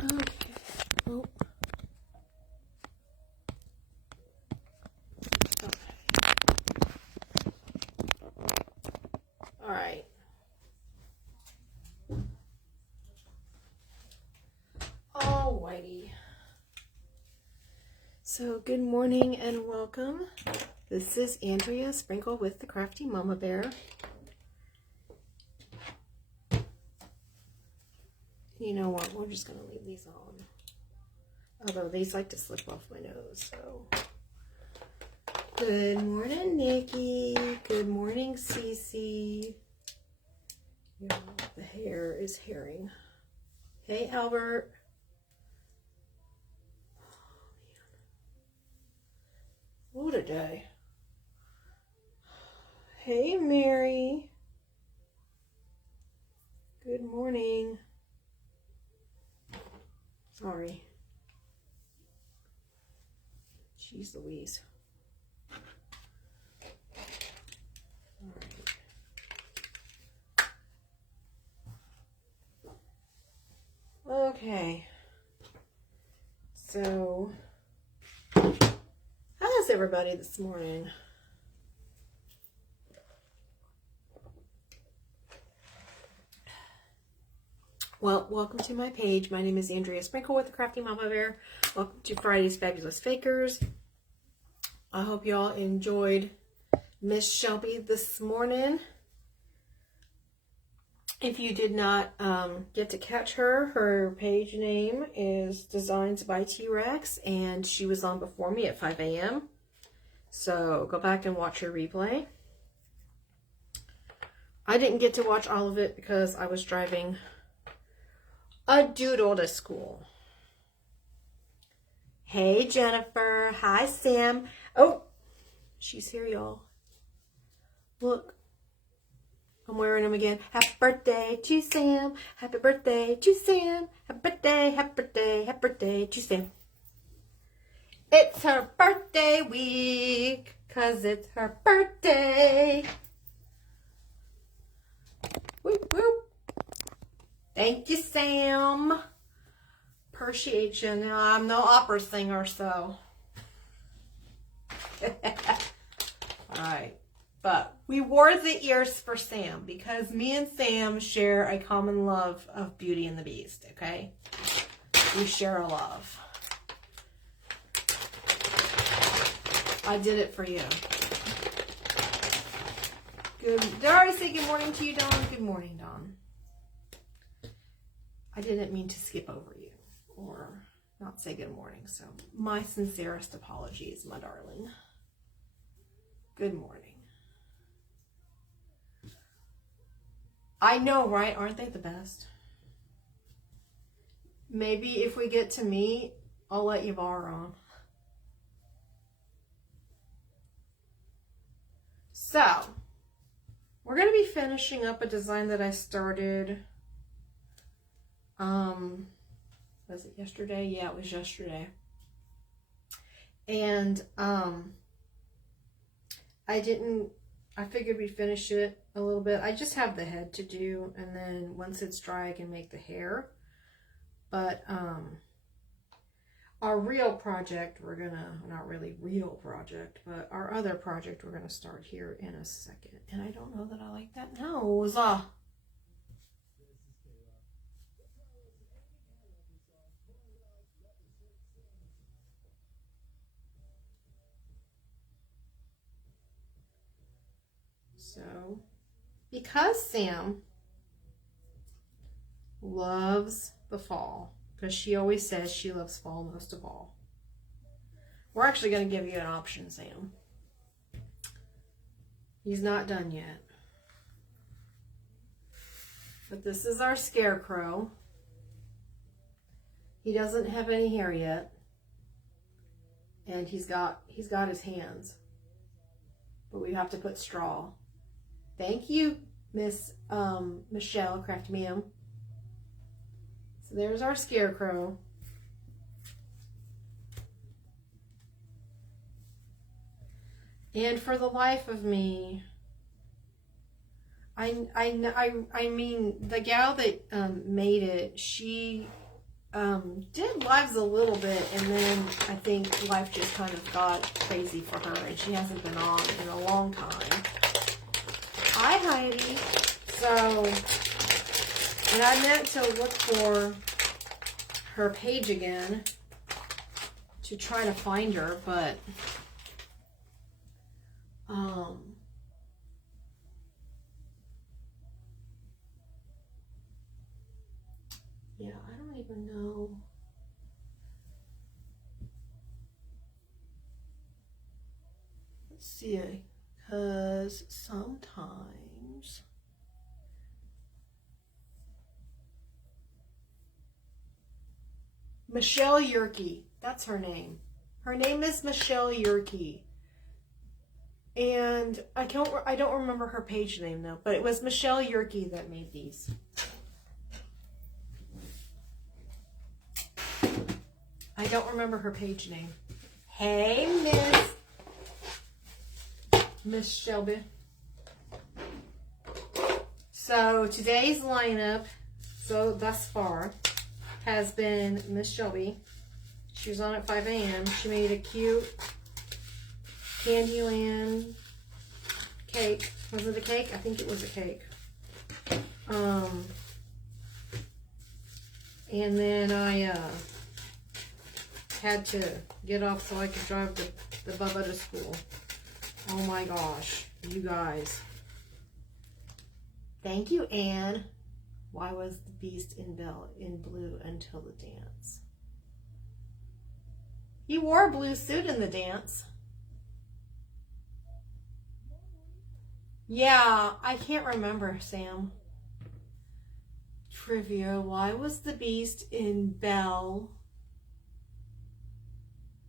Okay. Oh. All right. Alrighty. So good morning and welcome. This is Andrea Sprinkle with the Crafty Mama Bear. You know what? We're just going to leave these on. Although these like to slip off my nose, so. Good morning, Nikki. Good morning, Cece. Yeah, the hair is herring. Hey, Albert. Oh, man. What a day. Hey, Mary. Good morning. Sorry. Jeez Louise. All right. Okay. So, how's everybody this morning? Well, welcome to my page. My name is Andrea Sprinkle with the Crafty Mama Bear. Welcome to Friday's Fabulous Fakers. I hope y'all enjoyed Miss Shelby this morning. If you did not get to catch her, her page name is Designs by T-Rex, and she was on before me at 5 a.m. So go back and watch her replay. I didn't get to watch all of it because I was driving a doodle to school. Hey, Jennifer. Hi, Sam. Oh, she's here, y'all. Look. I'm wearing them again. Happy birthday to Sam. Happy birthday to Sam. Happy birthday, happy birthday, happy birthday to Sam. It's her birthday week, 'cause it's her birthday. Whoop, whoop. Thank you, Sam. Appreciate you. Now, I'm no opera singer, so. Alright. But we wore the ears for Sam because me and Sam share a common love of Beauty and the Beast, okay? We share a love. I did it for you. Good. Did I already say good morning to you, Dawn? Good morning, Dawn. I didn't mean to skip over you or not say good morning, so my sincerest apologies, my darling. Good morning. I know, right? Aren't they the best? Maybe if we get to meet, I'll let you borrow them. So, we're going to be finishing up a design that I started, was it yesterday? Yeah, it was yesterday. And, I figured we'd finish it a little bit. I just have the head to do, and then once it's dry, I can make the hair. But, our real project, not really real project, but our other project, we're gonna start here in a second. And I don't know that I like that nose. So, because Sam loves the fall, because she always says she loves fall most of all, we're actually going to give you an option, Sam. He's not done yet. But this is our scarecrow. He doesn't have any hair yet. And he's got his hands. But we have to put straw. Thank you, Miss Michelle, Crafty Ma'am. So there's our scarecrow. And for the life of me, I mean, the gal that made it, she did lives a little bit, and then I think life just kind of got crazy for her, and she hasn't been on in a long time. Hi, Heidi. So, and I meant to look for her page again to try to find her, but yeah, I don't even know. Let's see, because sometimes Michelle Yerke, that's her name. Her name is Michelle Yerke. And I don't remember her page name though, but it was Michelle Yerke that made these. I don't remember her page name. Hey, Miss Shelby. So today's lineup, so thus far, has been Miss Shelby. She was on at 5 a.m. She made a cute Candyland cake. Was it a cake? I think it was a cake. And then I had to get off so I could drive the Bubba to school. Oh my gosh, you guys. Thank you, Anne. Why was the beast in blue until the dance? He wore a blue suit in the dance. Yeah, I can't remember, Sam. Trivia, why was the beast in Belle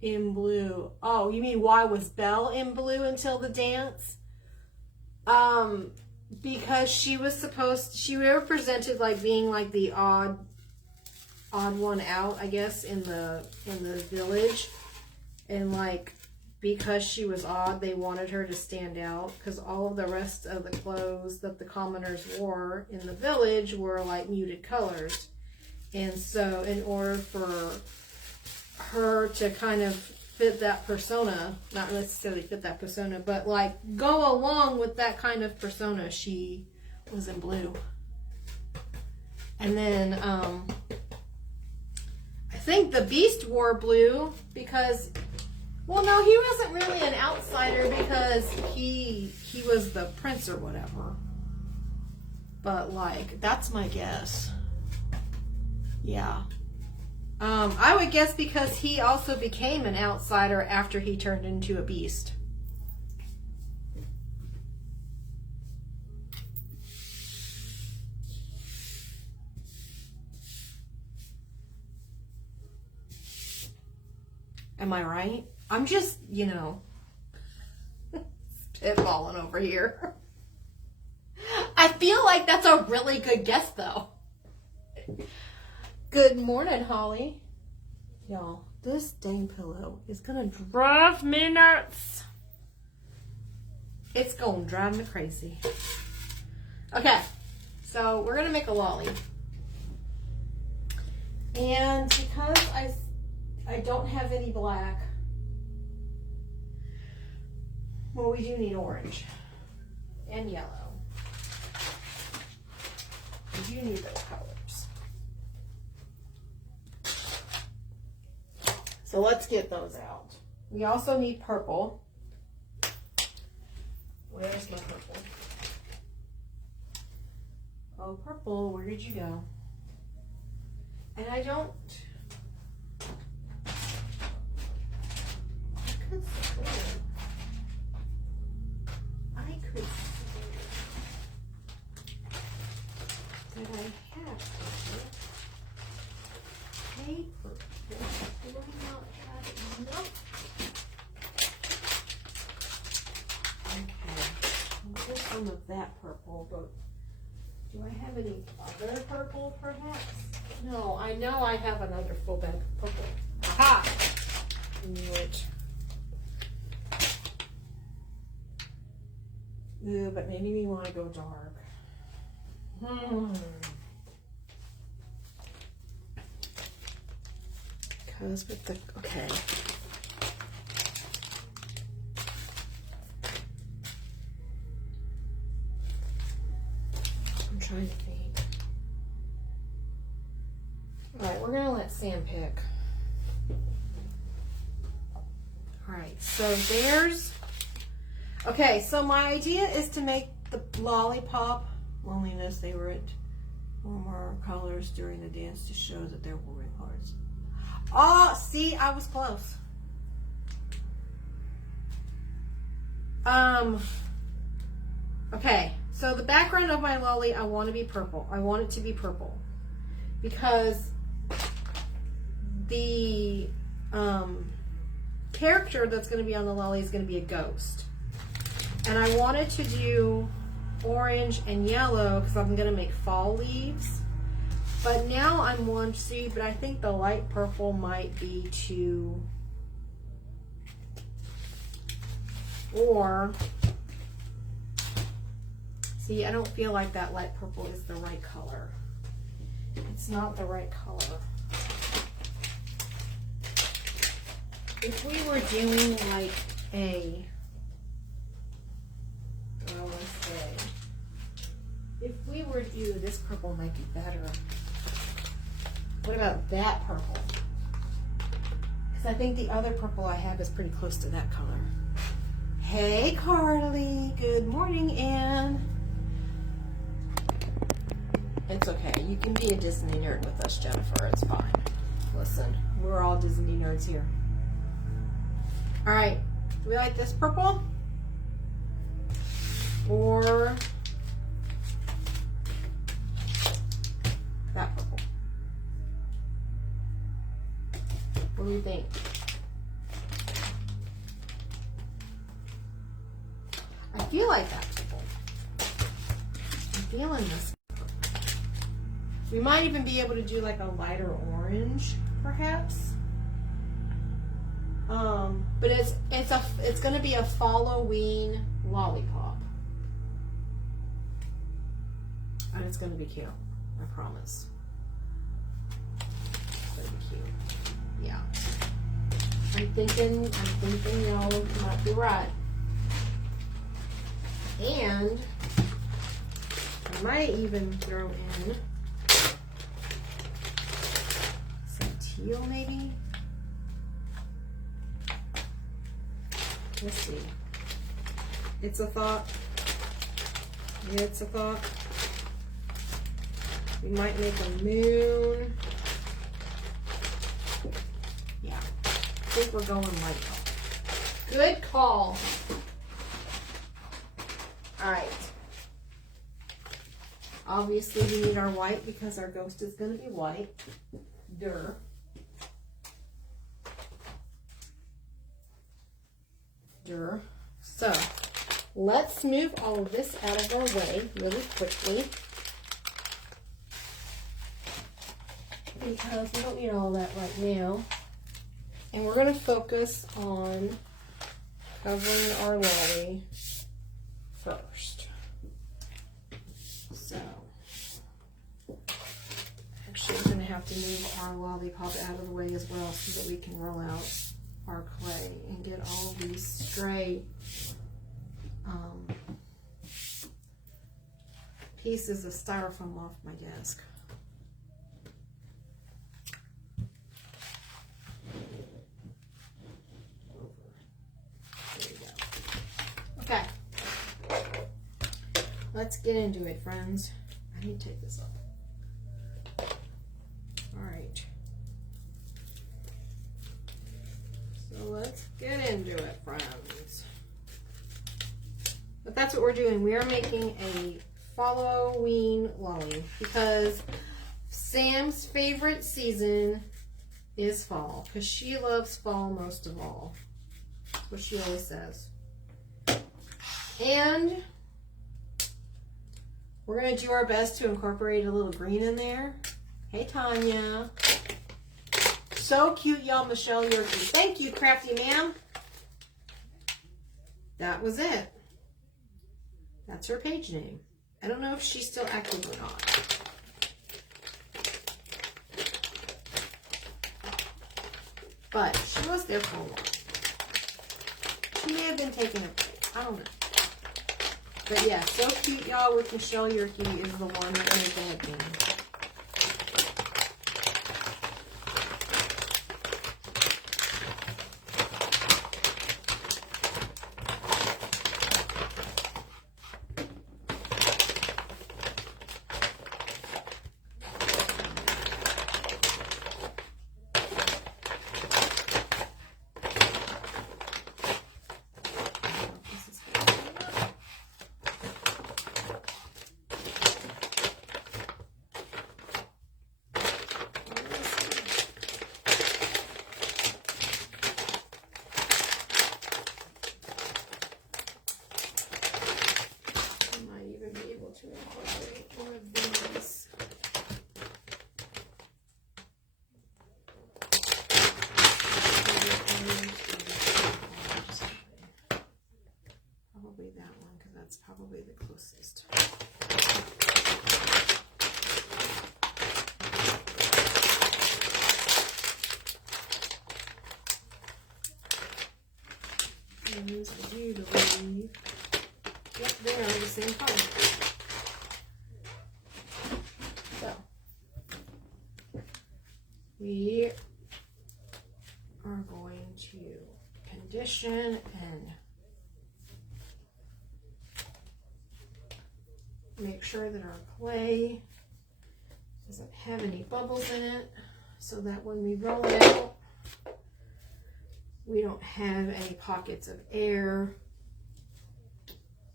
in blue? Oh, you mean why was Belle in blue until the dance? Because she represented like being like the odd one out, I guess, in the village, and like because she was odd, they wanted her to stand out, because all of the rest of the clothes that the commoners wore in the village were like muted colors. And so in order for her to kind of fit that persona, not necessarily fit that persona, but like go along with that kind of persona, she was in blue. And then I think the beast wore blue because, well, no, he wasn't really an outsider because he was the prince or whatever. But like, that's my guess. Yeah. I would guess because he also became an outsider after he turned into a beast. Am I right? I'm just, you know, spitballing over here. I feel like that's a really good guess, though. Good morning, Holly. Y'all, this dang pillow is gonna drive me nuts. It's gonna drive me crazy. Okay, so we're gonna make a lolly. And because I don't have any black, well, we do need orange and yellow. We do need those colors. So let's get those out. We also need purple. Where's my purple? Oh, purple, where did you go? And I don't... I could swear that I have paper. Do I not have enough? Okay, I'll get some of that purple, but do I have any other purple perhaps? No, I know I have another full bag of purple. Aha! I knew it. Ooh, but maybe we want to go dark. Because with the, okay. I'm trying to think. All right, we're gonna let Sam pick. All right, so there's, okay, so my idea is to make the lollipop loneliness. They were at warmer colors during the dance to show that they're warming hearts. Oh, see, I was close. Okay, so the background of my lolly, I want to be purple. I want it to be purple because the character that's going to be on the lolly is going to be a ghost. And I wanted to do orange and yellow because I'm going to make fall leaves. But now I'm wanting to see, but I think the light purple might be too, or, see, I don't feel like that light purple is the right color. It's not the right color. If we were doing like a, I want to say, if we were to do, this purple might be better. What about that purple? Because I think the other purple I have is pretty close to that color. Hey, Carly. Good morning, Anne. It's okay. You can be a Disney nerd with us, Jennifer. It's fine. Listen, we're all Disney nerds here. All right. Do we like this purple? Or that purple? What do you think? I feel like that purple. I'm feeling this. We might even be able to do like a lighter orange, perhaps. But it's going to be a Halloween lollipop, and it's going to be cute. I promise. It's going to be cute. Yeah. I'm thinking y'all might be right. And I might even throw in some teal, maybe. Let's see. It's a thought. Yeah, it's a thought. We might make a moon. Yeah. I think we're going light. Good call. All right. Obviously, we need our white because our ghost is going to be white. Durr. Durr. So, let's move all of this out of our way really quickly. Because we don't need all that right now. And we're going to focus on covering our lolly first. So, actually we're going to have to move our lollipop out of the way as well so that we can roll out our clay and get all of these stray pieces of styrofoam off my desk. There we go. Okay. Let's get into it, friends. I need to take this up. All right. So let's get into it, friends. But that's what we're doing. We are making a Halloween lolly because Sam's favorite season is fall because she loves fall most of all. That's what she always says. And we're going to do our best to incorporate a little green in there. Hey, Tanya. So cute, y'all. Michelle Yerke. Thank you, crafty ma'am. That was it. That's her page name. I don't know if she's still active or not. But she was there for a while. She may have been taking a break. I don't know. But yeah, so cute, y'all, with Michelle Yerke is the one that made the headband. To incorporate one of these. Probably that one because that's probably the closest. And I do believe, yep, they are the same color. We are going to condition and make sure that our clay doesn't have any bubbles in it, so that when we roll it out, we don't have any pockets of air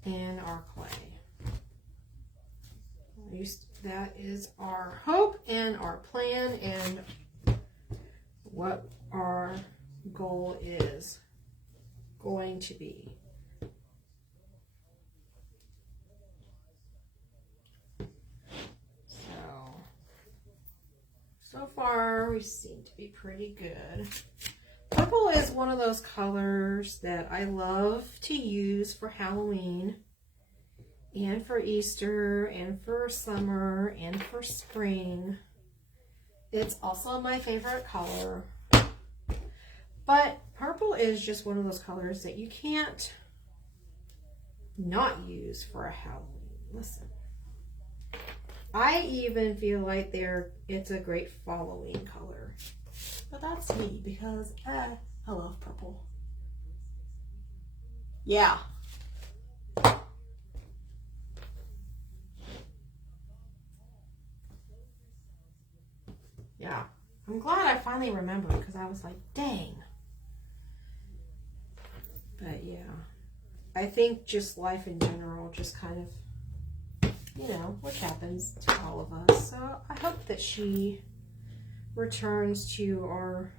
in our clay. At least that is our hope and our plan and what our goal is going to be. So far we seem to be pretty good. Purple is one of those colors that I love to use for Halloween and for Easter and for summer and for spring. It's also my favorite color, but purple is just one of those colors that you can't not use for a Halloween. Listen, I even feel like it's a great Halloween color, but that's me because I love purple. Yeah. Yeah, I'm glad I finally remembered because I was like, dang. But yeah, I think just life in general just kind of, you know, what happens to all of us. So I hope that she returns to our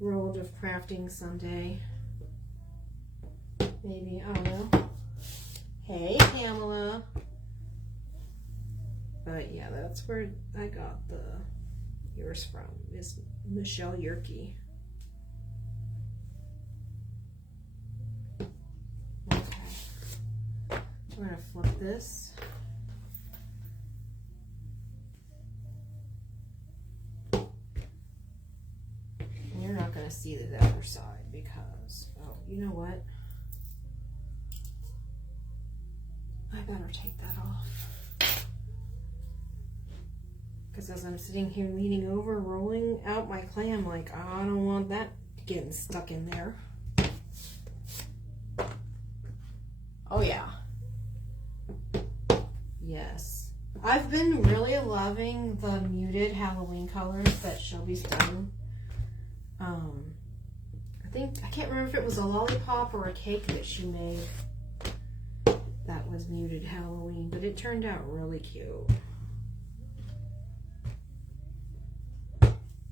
world of crafting someday. Maybe, I don't know. Hey, Pamela. But yeah, that's where I got yours from, is Michelle Yerke. Okay. I'm going to flip this. And you're not going to see the other side because, oh, you know what? I better take that off. Because as I'm sitting here leaning over, rolling out my clay, I'm like, I don't want that getting stuck in there. Oh yeah. Yes. I've been really loving the muted Halloween colors that Shelby's done. I can't remember if it was a lollipop or a cake that she made that was muted Halloween, but it turned out really cute.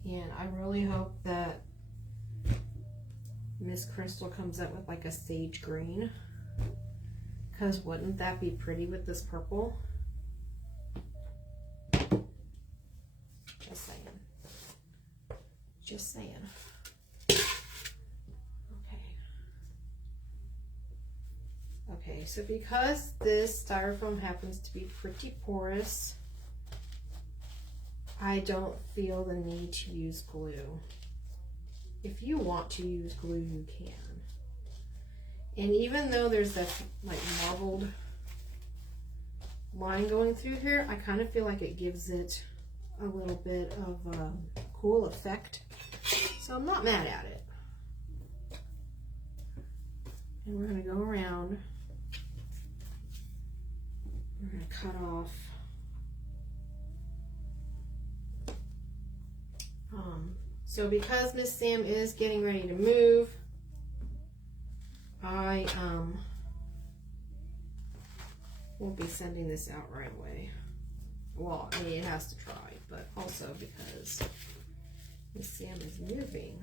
And I really hope that Miss Crystal comes up with like a sage green, because wouldn't that be pretty with this purple? Just saying. Just saying. Okay, so because this styrofoam happens to be pretty porous, I don't feel the need to use glue. if you want to use glue, you can. And even though there's that like marbled line going through here, I kind of feel like it gives it a little bit of a cool effect. So I'm not mad at it. And we're going to go around. We're going to cut off so because Miss Sam is getting ready to move, I won't be sending this out right away. Well, I mean, it has to try, but also because Miss Sam is moving.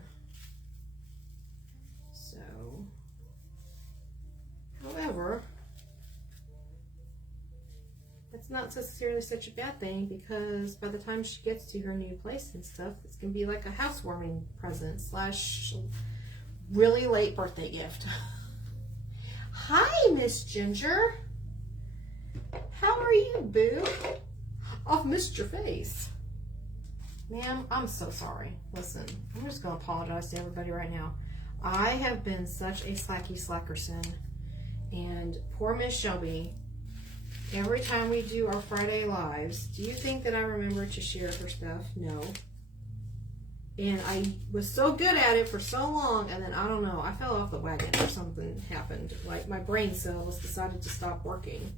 So, however, that's not necessarily such a bad thing, because by the time she gets to her new place and stuff, it's going to be like a housewarming present slash really late birthday gift. Hi, Miss Ginger. How are you, boo? I've missed your face. Ma'am, I'm so sorry. Listen, I'm just going to apologize to everybody right now. I have been such a slackerson, and poor Miss Shelby, every time we do our Friday lives, do you think that I remember to share her stuff? No. And I was so good at it for so long, and then I don't know, I fell off the wagon or something happened. Like my brain cells decided to stop working.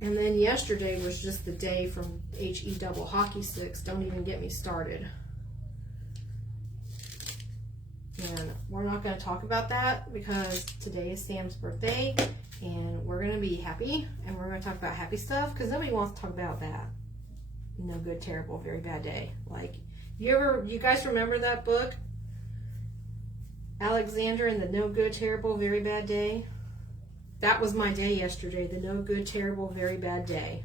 And then yesterday was just the day from HE double hockey sticks. Don't even get me started. And we're not going to talk about that because today is Sam's birthday. And we're going to be happy, and we're going to talk about happy stuff, because nobody wants to talk about that. No good, terrible, very bad day. Like, you guys remember that book? Alexander and the No Good, Terrible, Very Bad Day? That was my day yesterday. The No Good, Terrible, Very Bad Day.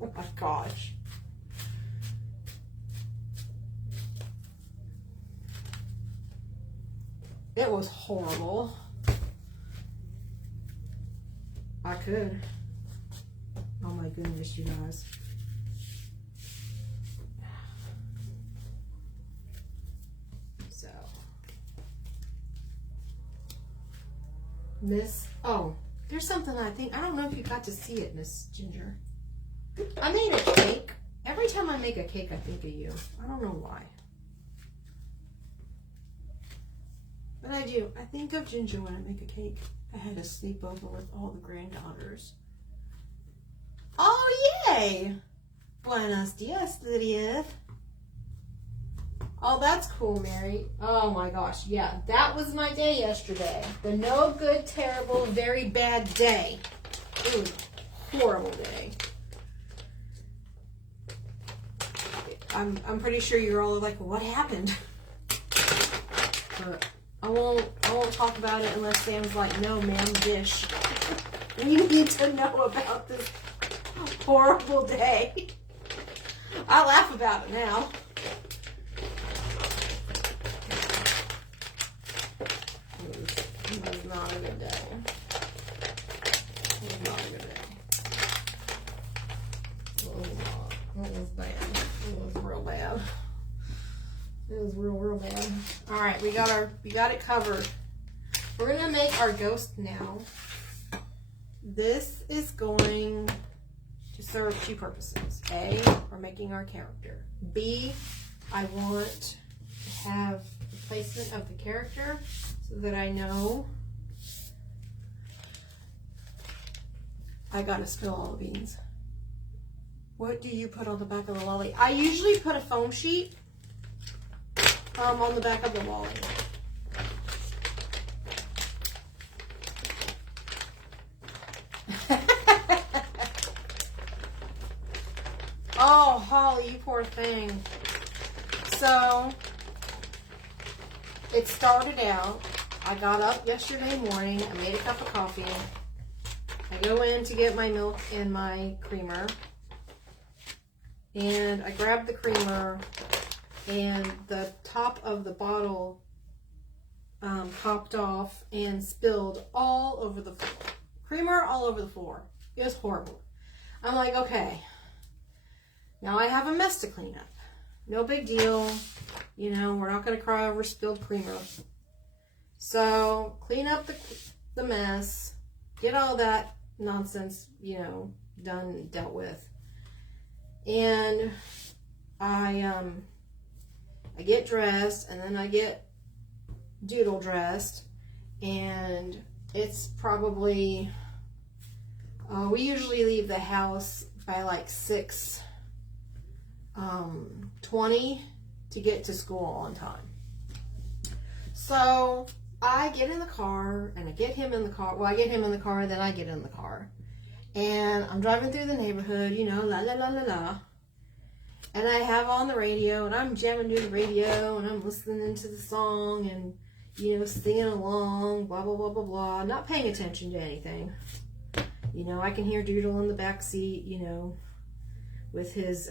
Oh my gosh. It was horrible. I could. Oh my goodness, you guys. So, oh, there's something I don't know if you got to see it, Miss Ginger. I made a cake. Every time I make a cake, I think of you. I don't know why. But I do. I think of Ginger when I make a cake. I had a sleepover with all the granddaughters. Oh, yay! Buenos dias, Lydia. Oh, that's cool, Mary. Oh my gosh, yeah. That was my day yesterday. The no good, terrible, very bad day. It was a horrible day. I'm pretty sure you're all like, what happened? But I won't talk about it unless Sam's like, no, ma'am, dish. You need to know about this horrible day. I laugh about it now. It was not a good day. It was not a good day. It was not. It was bad. It was real bad. It was real bad. All right, we got it covered. We're gonna make our ghost now. This is going to serve two purposes. A, we're making our character. B, I want to have the placement of the character so that I know I gotta spill all the beans. What do you put on the back of the lolly? I usually put a foam sheet on the back of the lolly. Oh, Holly, you poor thing. So, it started out, I got up yesterday morning, I made a cup of coffee, I go in to get my milk and my creamer, and I grabbed the creamer, and the top of the bottle popped off and spilled all over the floor. Creamer all over the floor. It was horrible. I'm like, okay, now I have a mess to clean up. No big deal. You know, we're not going to cry over spilled creamer. So, clean up the mess. Get all that nonsense, you know, done, dealt with. And I get dressed, and then I get Doodle dressed, and it's probably, we usually leave the house by like 6:20 to get to school on time. So I get in the car, and I get him in the car. Well, I get him in the car, then I get in the car. And I'm driving through the neighborhood, you know, la la la la la. And I have on the radio, and I'm jamming to the radio, and I'm listening to the song, and, you know, singing along, blah, blah, blah, blah, blah. Not paying attention to anything. You know, I can hear Doodle in the back seat, you know, with his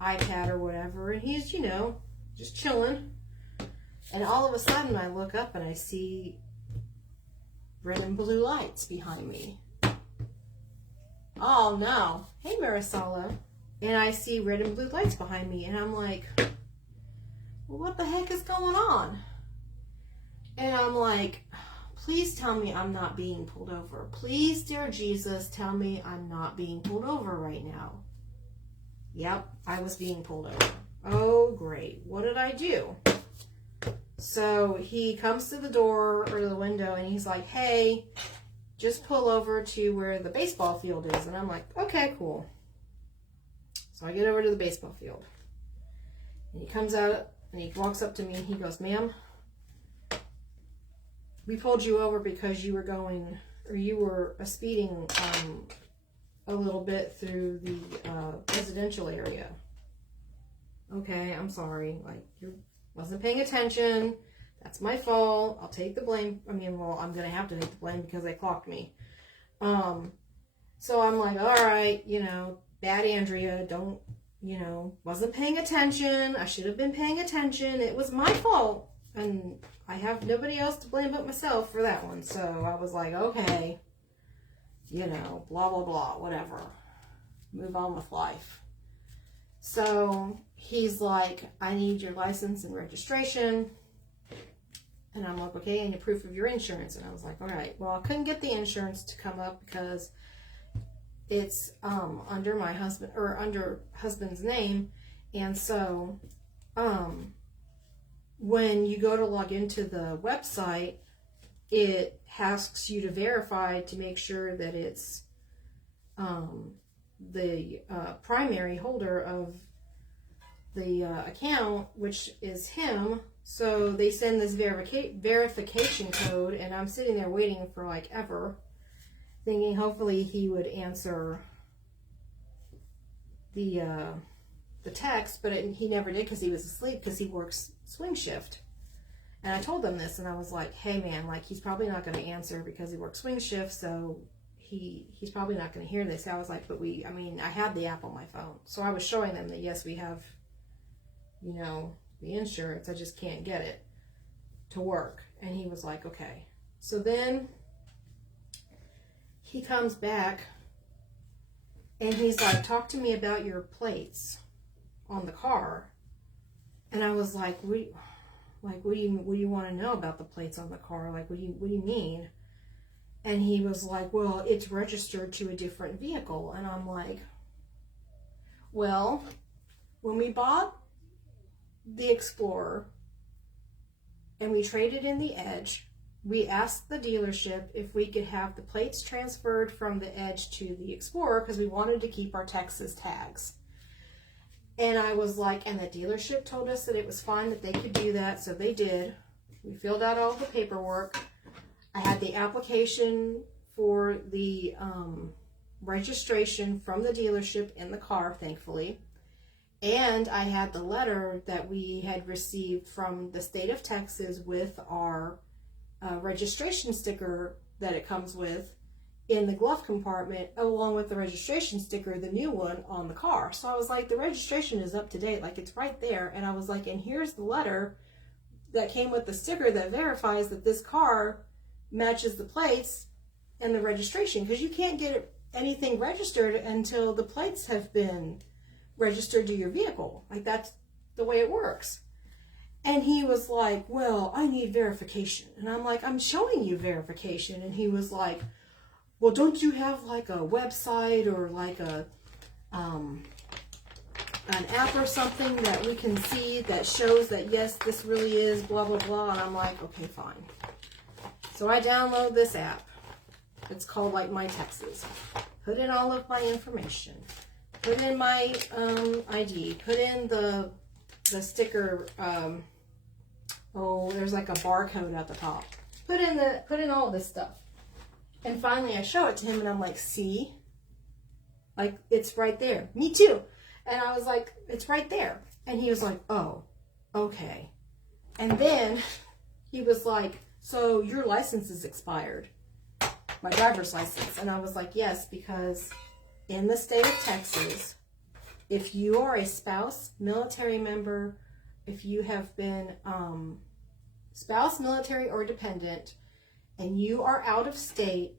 iPad or whatever. And he's, you know, just chilling. And all of a sudden, I look up, and I see red and blue lights behind me. Oh, no. Hey, Marisela. And I see red and blue lights behind me, and I'm like, well, what the heck is going on? And I'm like, please tell me I'm not being pulled over. Please, dear Jesus, tell me I'm not being pulled over right now. Yep, I was being pulled over. Oh, great. What did I do? So he comes to the door or the window, and he's like, hey, just pull over to where the baseball field is. And I'm like, okay, cool. So I get over to the baseball field, and he comes out, and he walks up to me, and he goes, ma'am, we pulled you over because you were going, or you were speeding a little bit through the residential area. Okay, I'm sorry. Like, you wasn't paying attention. That's my fault. I'll take the blame. I mean, well, I'm going to have to take the blame because they clocked me. So I'm like, all right, you know, bad Andrea, don't, you know, wasn't paying attention. I should have been paying attention. It was my fault. And I have nobody else to blame but myself for that one. So I was like, okay, you know, blah, blah, blah, whatever. Move on with life. So he's like, I need your license and registration. And I'm like, okay, and your proof of your insurance. And I was like, all right, well, I couldn't get the insurance to come up because it's under my husband, or under husband's name. And so when you go to log into the website, it asks you to verify to make sure that it's the primary holder of the account, which is him. So they send this verification code, and I'm sitting there waiting for like ever, thinking hopefully he would answer the text, but he never did because he was asleep because he works swing shift. And I told them this, and I was like, hey man, like, he's probably not going to answer because he works swing shift, so he's probably not going to hear this. I was like, but I had the app on my phone, so I was showing them that yes, we have, you know, the insurance, I just can't get it to work. And he was like, okay. So then he comes back, and he's like, talk to me about your plates on the car. And I was like, what do you want to know about the plates on the car? Like, what do you mean? And he was like, well, it's registered to a different vehicle. And I'm like, well, when we bought the Explorer and we traded in the Edge, we asked the dealership if we could have the plates transferred from the Edge to the Explorer because we wanted to keep our Texas tags. And I was like, and the dealership told us that it was fine, that they could do that, so they did. We filled out all the paperwork. I had the application for the registration from the dealership in the car, thankfully. And I had the letter that we had received from the state of Texas with our registration sticker that it comes with in the glove compartment, along with the registration sticker, the new one, on the car. So I was like, the registration is up to date, like, it's right there. And I was like, and here's the letter that came with the sticker that verifies that this car matches the plates and the registration, because you can't get anything registered until the plates have been registered to your vehicle. Like, that's the way it works. And he was like, well, I need verification. And I'm like, I'm showing you verification. And he was like, well, don't you have like a website or like a an app or something that we can see that shows that, yes, this really is blah, blah, blah. And I'm like, okay, fine. So I download this app. It's called like My Texas. Put in all of my information. Put in my ID. Put in the sticker. There's like a barcode at the top. Put in all of this stuff. And finally I show it to him and I'm like, see? Like, it's right there. Me too. And I was like, it's right there. And he was like, oh, okay. And then he was like, so your license is expired. My driver's license. And I was like, yes, because in the state of Texas, if you are a spouse, military member, if you have been spouse, military, or dependent, and you are out of state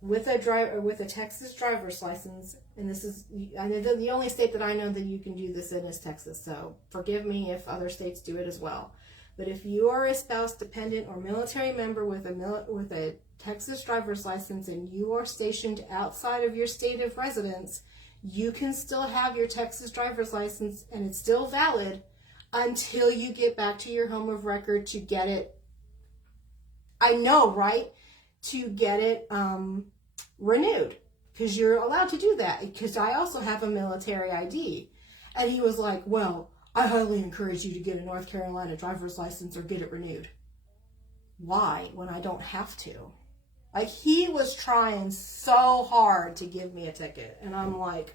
with a Texas driver's license, and this is the only state that I know that you can do this in is Texas, so forgive me if other states do it as well. But if you are a spouse, dependent, or military member with a Texas driver's license and you are stationed outside of your state of residence, you can still have your Texas driver's license and it's still valid until you get back to your home of record to get it. I know, right? To get it renewed, because you're allowed to do that, because I also have a military ID. And he was like, well, I highly encourage you to get a North Carolina driver's license or get it renewed. Why, when I don't have to? Like, he was trying so hard to give me a ticket. And I'm like,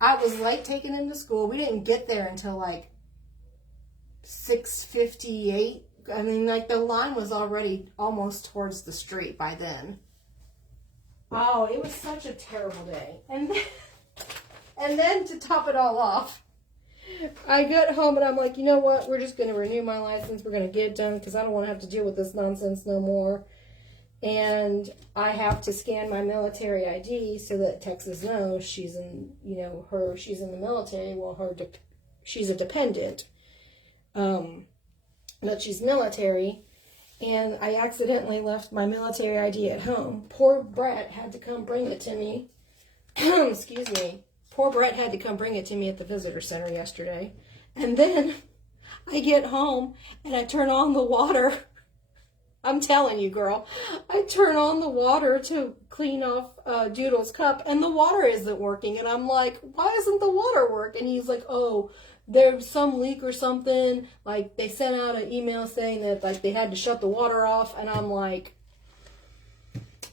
I was late taking him to school. We didn't get there until like 6:58. I mean, like, the line was already almost towards the street by then. Oh, it was such a terrible day. And then to top it all off, I got home and I'm like, you know what? We're just going to renew my license. We're going to get it done because I don't want to have to deal with this nonsense no more. And I have to scan my military ID so that Texas knows she's in, she's in the military. Well, she's a dependent. That she's military. And I accidentally left my military ID at home. Poor Brett had to come bring it to me. Excuse me. Poor Brett had to come bring it to me at the visitor center yesterday. And then I get home and I turn on the water. I'm telling you, girl. I turn on the water to clean off Doodle's cup and the water isn't working. And I'm like, why isn't the water working? And he's like, oh, there's some leak or something. Like, they sent out an email saying that, like, they had to shut the water off. And I'm like,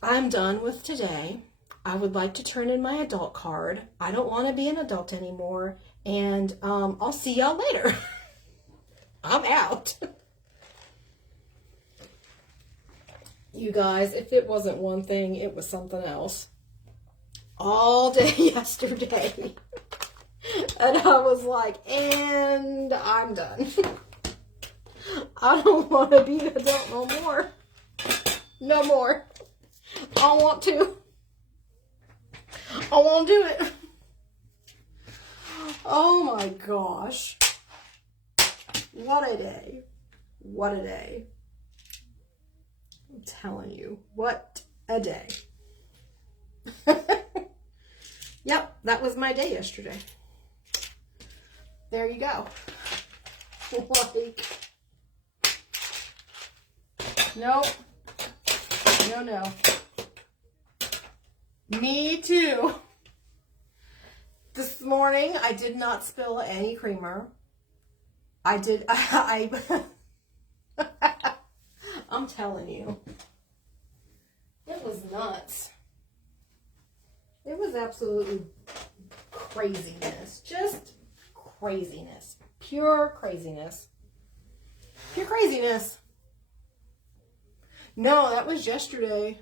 I'm done with today. I would like to turn in my adult card. I don't want to be an adult anymore. And I'll see y'all later. I'm out. You guys, if it wasn't one thing, it was something else. All day yesterday. And I was like, and I'm done. I don't want to be an adult no more. No more. I don't want to. I won't do it. Oh my gosh. What a day. What a day. I'm telling you, what a day. Yep, that was my day yesterday. There you go. Like, nope. No. Me too. This morning, I did not spill any creamer. I'm telling you. It was nuts. It was absolutely craziness. Just craziness. Pure craziness. Pure craziness. No, that was yesterday.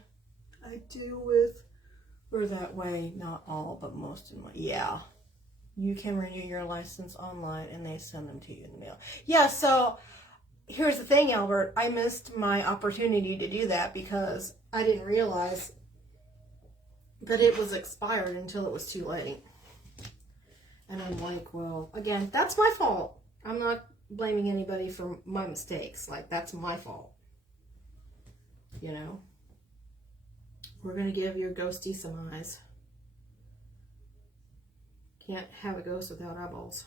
I deal with, or that way, not all, but most of my, yeah. You can renew your license online and they send them to you in the mail. Yeah, so here's the thing, Albert. I missed my opportunity to do that because I didn't realize that it was expired until it was too late. And I'm like, well, again, that's my fault. I'm not blaming anybody for my mistakes. Like, that's my fault. You know? We're going to give your ghosty some eyes. Can't have a ghost without eyeballs.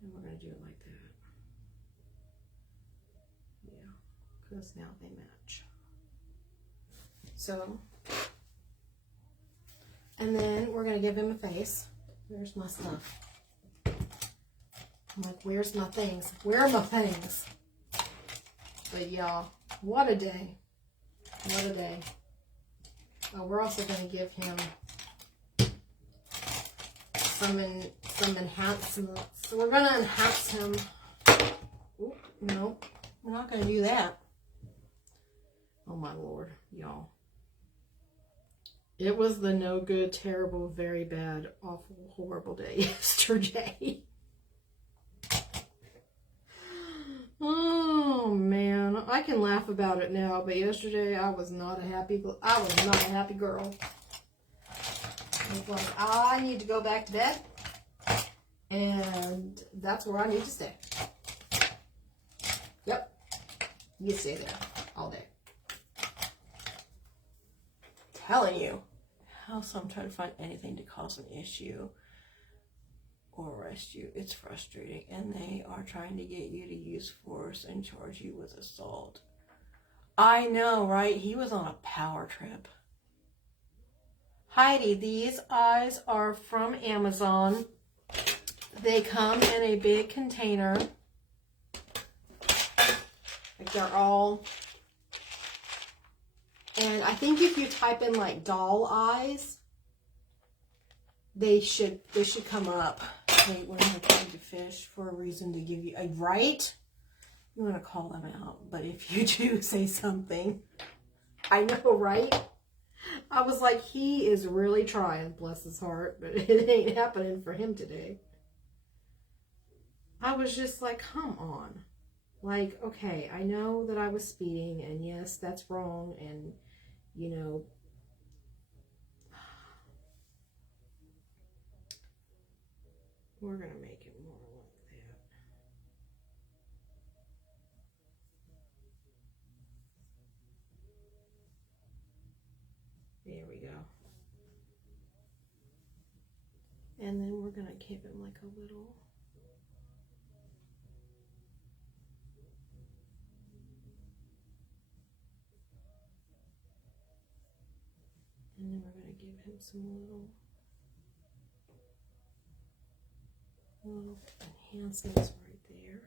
And we're going to do it like that. Yeah, because now they match. So, and then we're going to give him a face. Where's my stuff? I'm like, where's my things? Where are my things? But y'all, what a day. What a day. Oh, we're also going to give him some enhancement. So we're going to enhance him. Oop, no, we're not going to do that. Oh my Lord, y'all. It was the no good, terrible, very bad, awful, horrible day yesterday. Oh man, I can laugh about it now, but yesterday I was not a happy girl. I was like, I need to go back to bed, and that's where I need to stay. Yep, you stay there all day. Telling you how some try to find anything to cause an issue or arrest you. It's frustrating, and they are trying to get you to use force and charge you with assault. I know, right? He was on a power trip. Heidi, these eyes are from Amazon. They come in a big container. Like, they're all... And I think if you type in like doll eyes, they should come up. Wait, we're going to try to fish for a reason to give you a right. You want to call them out, but if you do, say something. I know, right? I was like, he is really trying, bless his heart, but it ain't happening for him today. I was just like, come on. Like, okay, I know that I was speeding, and yes, that's wrong, and you know, we're going to make it more like that. There we go. And then we're going to give him like a little... And then we're going to give him some little enhancements right there.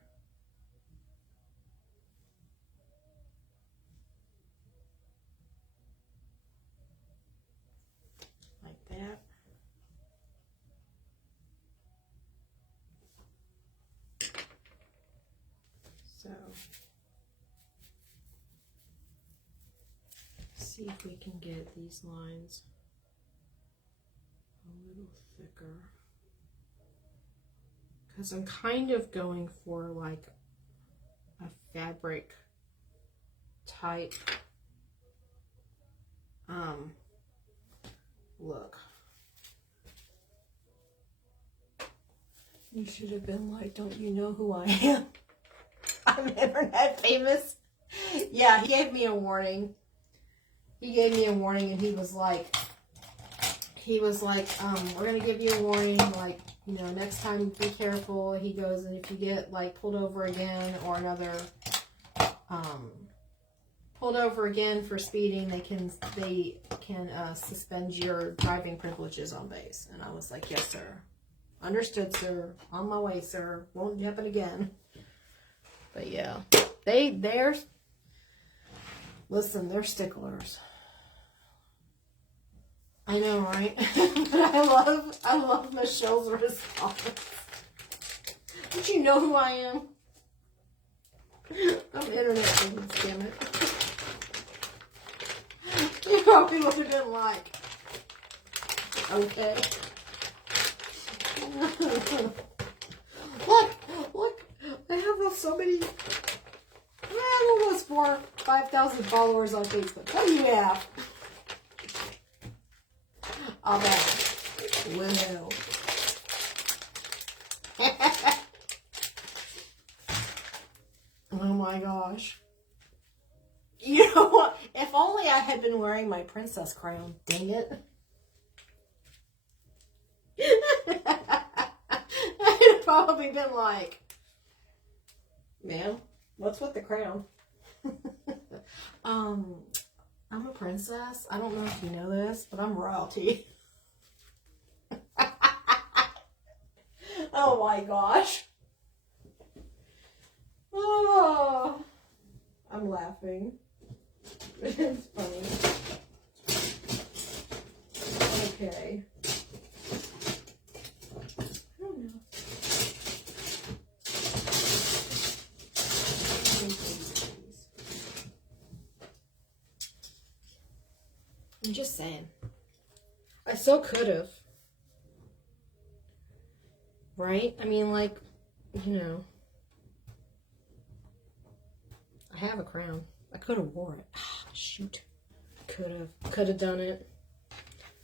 Like that. So, see if we can get these lines a little thicker, because I'm kind of going for like a fabric type look. You should have been like, don't you know who I am? I'm internet famous. Yeah, he gave me a warning. He gave me a warning, and he was like, we're going to give you a warning, like, you know, next time be careful. He goes, and if you get, like, pulled over again or another, pulled over again for speeding, they can suspend your driving privileges on base. And I was like, yes, sir. Understood, sir. On my way, sir. Won't happen again. But, yeah. Listen, they're sticklers. I know, right? But I love Michelle's response. Don't you know who I am? I'm internet famous, damn it. You probably would have been like, okay. Look, I have so many, I have almost 5,000 followers on Facebook. What do you have? I'll bet. Whoa. Oh my gosh. You know what? If only I had been wearing my princess crown. Dang it. I'd probably been like, ma'am, what's with the crown? I'm a princess. I don't know if you know this, but I'm royalty. Oh my gosh. Oh, I'm laughing. It's funny. Okay. I don't know. I'm just saying. I so could have. Right? I mean, like, you know. I have a crown. I could have wore it. Ah, shoot. Could have done it.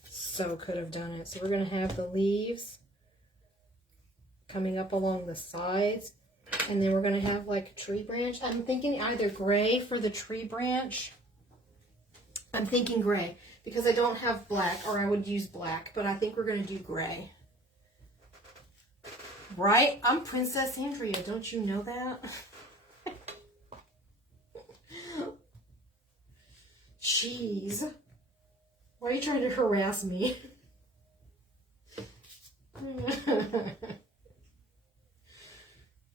So could have done it. So we're going to have the leaves coming up along the sides. And then we're going to have like a tree branch. I'm thinking either gray for the tree branch. I'm thinking gray because I don't have black, or I would use black, but I think we're going to do gray. Right? I'm Princess Andrea. Don't you know that? Jeez. Why are you trying to harass me?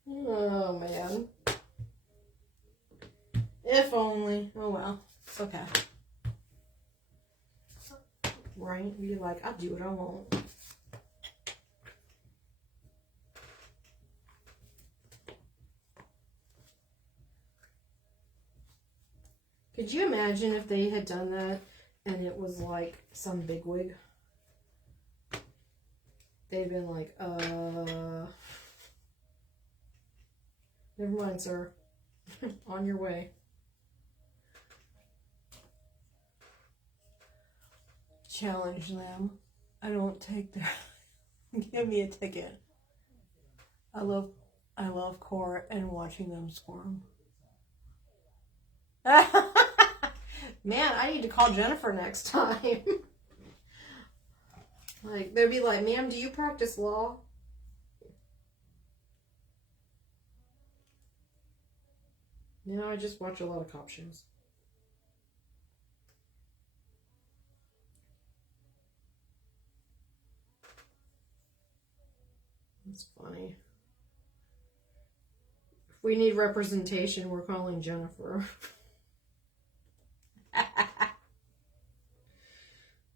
Oh, man. If only. Oh, well. It's okay. Right? Be like, I'll do what I want. Could you imagine if they had done that and it was like some bigwig? They'd been like, never mind, sir. On your way. Challenge them. I don't take their... Give me a ticket. I love court and watching them squirm. Man, I need to call Jennifer next time. Like, they'd be like, ma'am, do you practice law? No, I just watch a lot of cop shows. That's funny. If we need representation, we're calling Jennifer.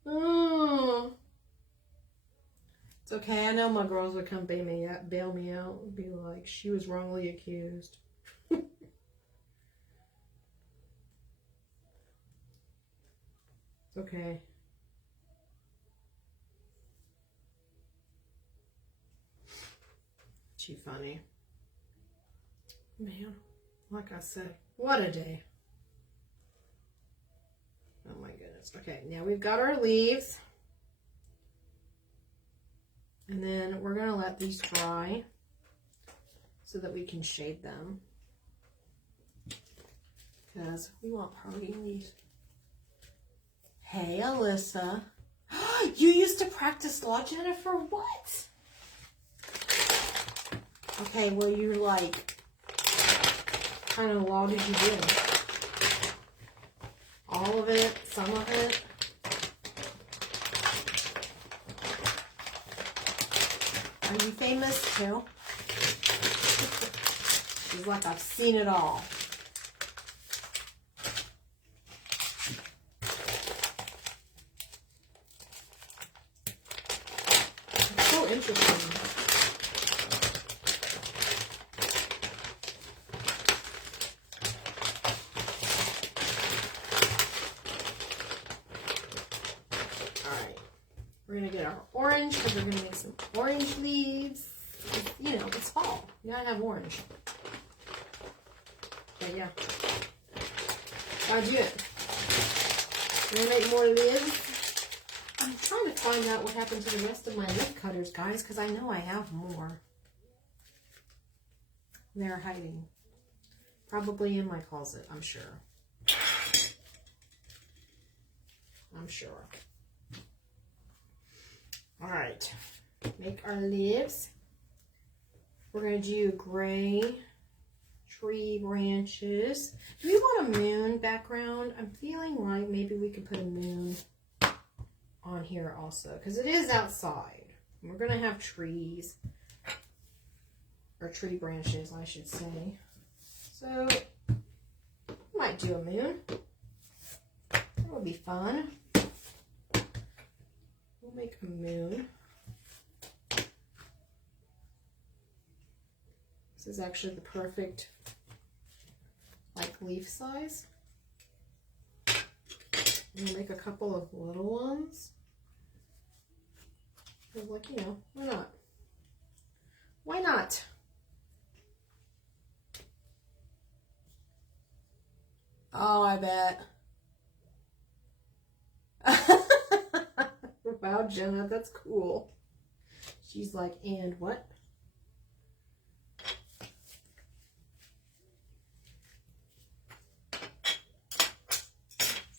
Oh. It's okay. I know my girls would come bail me out and be like, she was wrongly accused. It's okay. She funny. Man, like I said, what a day. Oh my goodness. Okay, now we've got our leaves. And then we're going to let these dry so that we can shade them. Because we want pretty leaves. Hey, Alyssa. You used to practice law, Jennifer? What? Okay, well, you're like, what kind of law did you do? All of it? Some of it? Are you famous too? She's like, I've seen it all. It's so interesting. We're going to get our orange because we're going to make some orange leaves. You know, it's fall. You gotta have orange. But yeah. Gotta do it. We're going to make more leaves. I'm trying to find out what happened to the rest of my leaf cutters, guys, because I know I have more. They're hiding. Probably in my closet, I'm sure. I'm sure. All right. Make our leaves. We're going to do gray tree branches. Do we want a moon background? I'm feeling like maybe we could put a moon on here also, because it is outside. We're going to have trees, or tree branches, I should say. So, we might do a moon. That would be fun. We'll make a moon. This is actually the perfect, like, leaf size. We'll make a couple of little ones. Like, you know, why not? Why not? Oh, I bet. Wow, Jenna, that's cool. She's like, and what?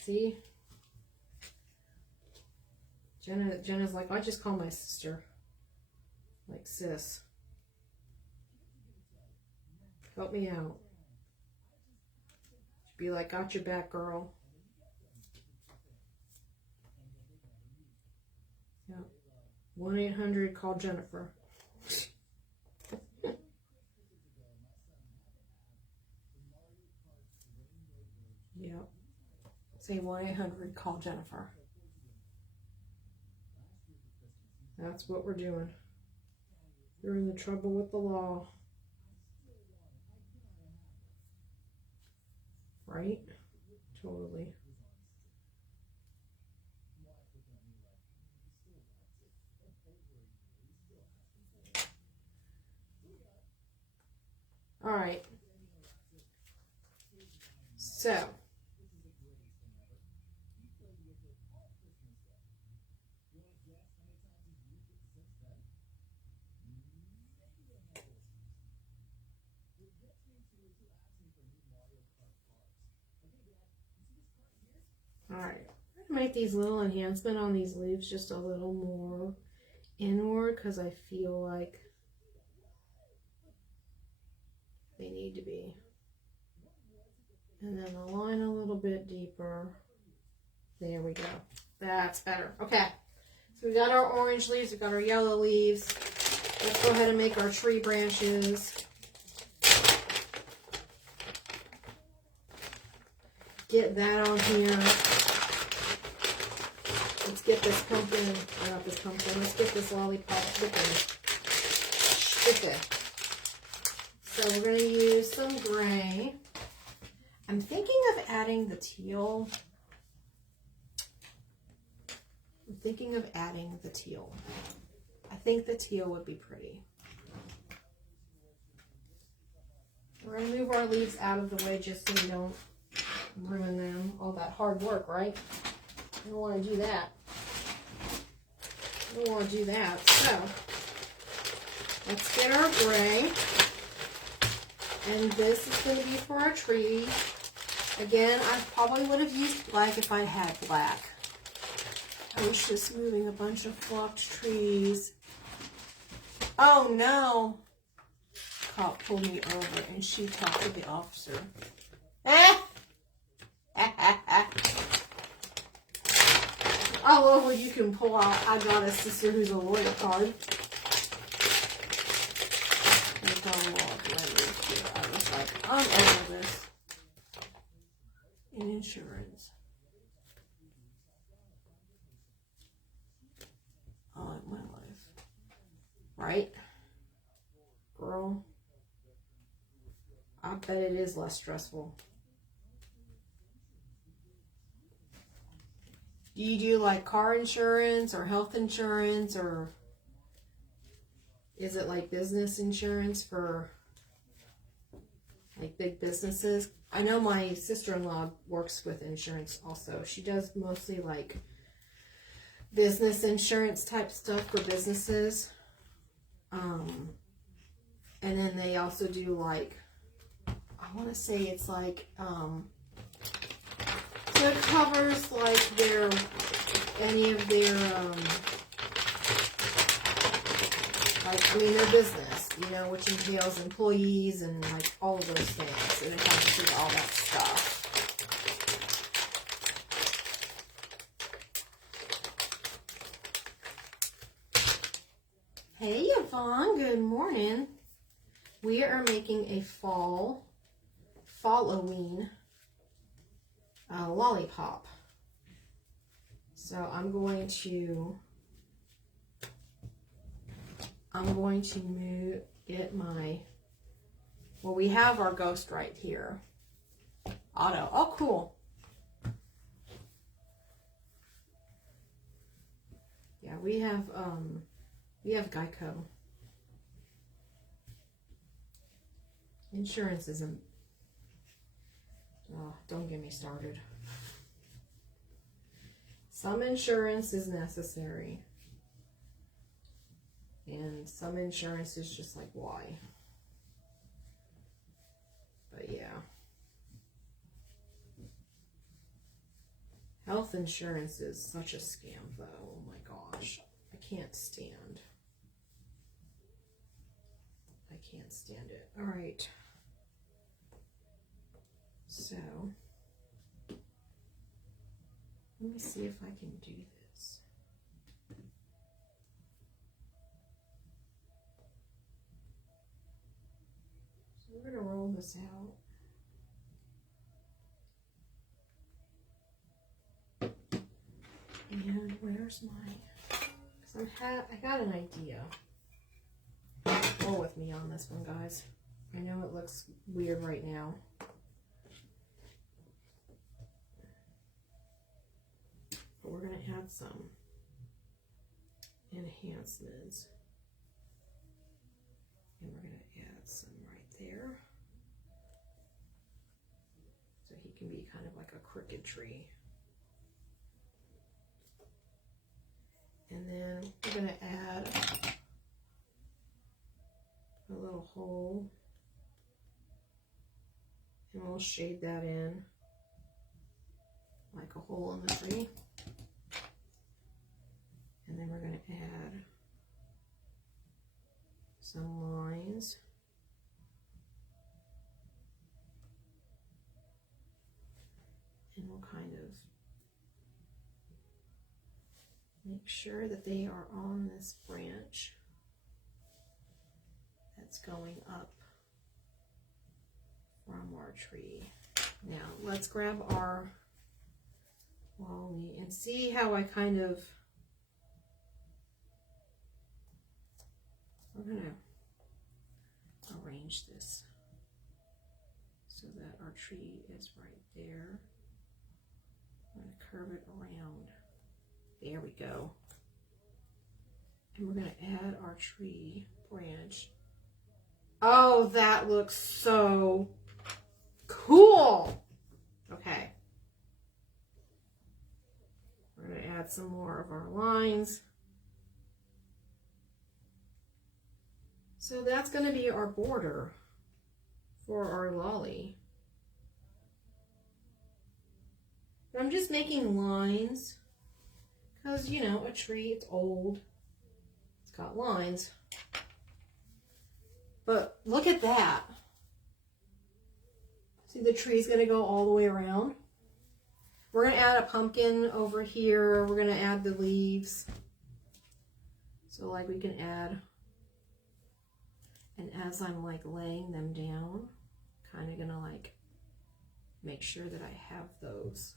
See? Jenna's like, I just call my sister. Like, sis. Help me out. She'd be like, got your back, girl. Yeah. 1-800, call Jennifer. Yep. Say 1-800, call Jennifer. That's what we're doing. You're in the trouble with the law. Right? Totally. All right. So. All right, I'm gonna make these little enhancement on these leaves just a little more inward because I feel like they need to be. And then the line a little bit deeper. There we go. That's better. Okay, so we got our orange leaves, we got our yellow leaves. Let's go ahead and make our tree branches. Get that on here. Let's get this pumpkin, or not this pumpkin, let's get this lollipop chicken. So we're going to use some gray. I'm thinking of adding the teal. I think the teal would be pretty. We're going to move our leaves out of the way just so we don't ruin them. All that hard work, right? I don't want to do that. So, let's get our gray. And this is going to be for our tree. Again, I probably would have used black if I had black. I was just moving a bunch of flocked trees. Oh no! Cop pulled me over and she talked to the officer. I love when you can pull out, I got a sister who's a lawyer card. I was like, I'm over this. In insurance. I like my life. Right? Girl. I bet it is less stressful. Do you do like car insurance or health insurance, or is it like business insurance for like big businesses? I know my sister-in-law works with insurance also. She does mostly like business insurance type stuff for businesses. And then they also do like, I want to say it's like, so it covers like their, any of their, like, I mean, their business, you know, which entails employees and like all of those things. And it covers all that stuff. Hey Yvonne, good morning. We are making a Halloween lollipop. So I'm going to get my, well, we have our ghost right here. Auto. Oh, cool. Yeah, we have Geico. Insurance isn't, oh, don't get me started. Some insurance is necessary. And some insurance is just like, why? But yeah. Health insurance is such a scam though. Oh my gosh. I can't stand. I can't stand it. All right. So, let me see if I can do this. So we're going to roll this out. And where's my, because I got an idea. Roll with me on this one, guys. I know it looks weird right now. But we're going to add some enhancements. And we're going to add some right there. So he can be kind of like a crooked tree. And then we're going to add a little hole, and we'll shade that in like a hole in the tree. And then we're going to add some lines. And we'll kind of make sure that they are on this branch that's going up from our tree. Now let's grab our Wally and see how I kind of, we're going to arrange this so that our tree is right there. I'm going to curve it around. There we go. And we're going to add our tree branch. Oh, that looks so cool. Okay. We're going to add some more of our lines. So that's going to be our border for our lolly. I'm just making lines because, you know, a tree, it's old. It's got lines. But look at that. See, the tree's going to go all the way around. We're going to add a pumpkin over here. We're going to add the leaves. So like we can add, and as I'm like laying them down, kind of going to like make sure that I have those.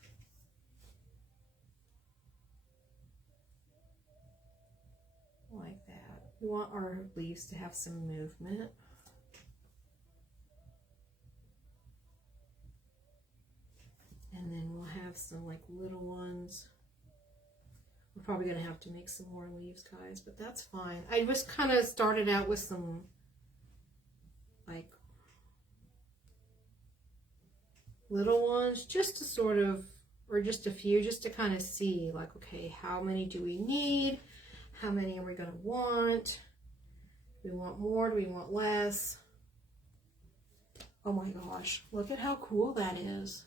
Like that. We want our leaves to have some movement. And then we'll have some like little ones. We're probably going to have to make some more leaves, guys, but that's fine. I just kind of started out with some like little ones just to sort of or just a few, just to kind of see, like, okay, how many do we need? How many are we going to want? Do we want more? Do we want less? Oh my gosh, look at how cool that is.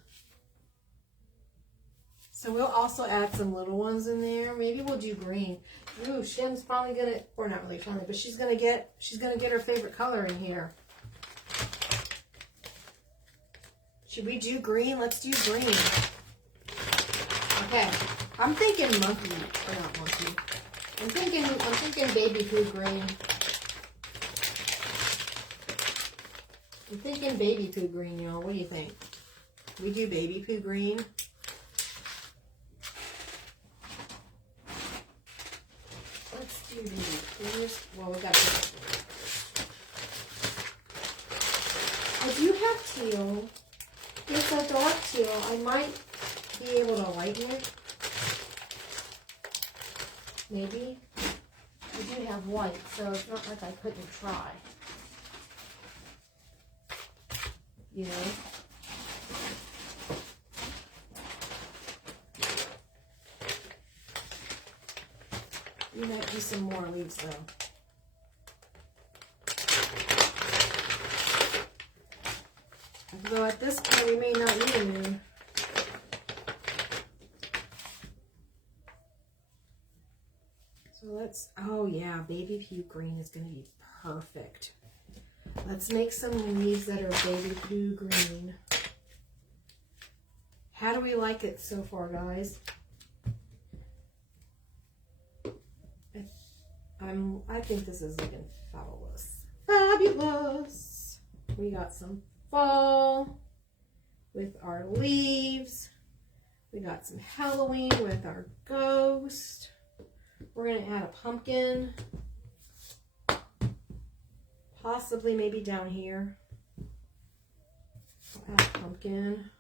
So we'll also add some little ones in there. Maybe we'll do green. Ooh, Shim's finally gonna, or not really finally, but she's gonna get her favorite color in here. Should we do green? Let's do green. Okay, I'm thinking monkey, or not monkey. I'm thinking baby poo green. I'm thinking baby poo green, y'all. What do you think? We do baby poo green. Let's do baby. Well, we got this. I do have teal. It's a dark teal. I might be able to lighten it. Maybe. I do have white, so it's not like I couldn't try. You know? You might do some more leaves though. Though at this point we may not need any. So let's, oh yeah, baby pea green is going to be perfect. Let's make some leaves that are baby pea green. How do we like it so far, guys? I think this is looking fabulous. Fabulous! We got some fall with our leaves. We got some Halloween with our ghost. We're going to add a pumpkin. Possibly maybe down here. We'll add a pumpkin.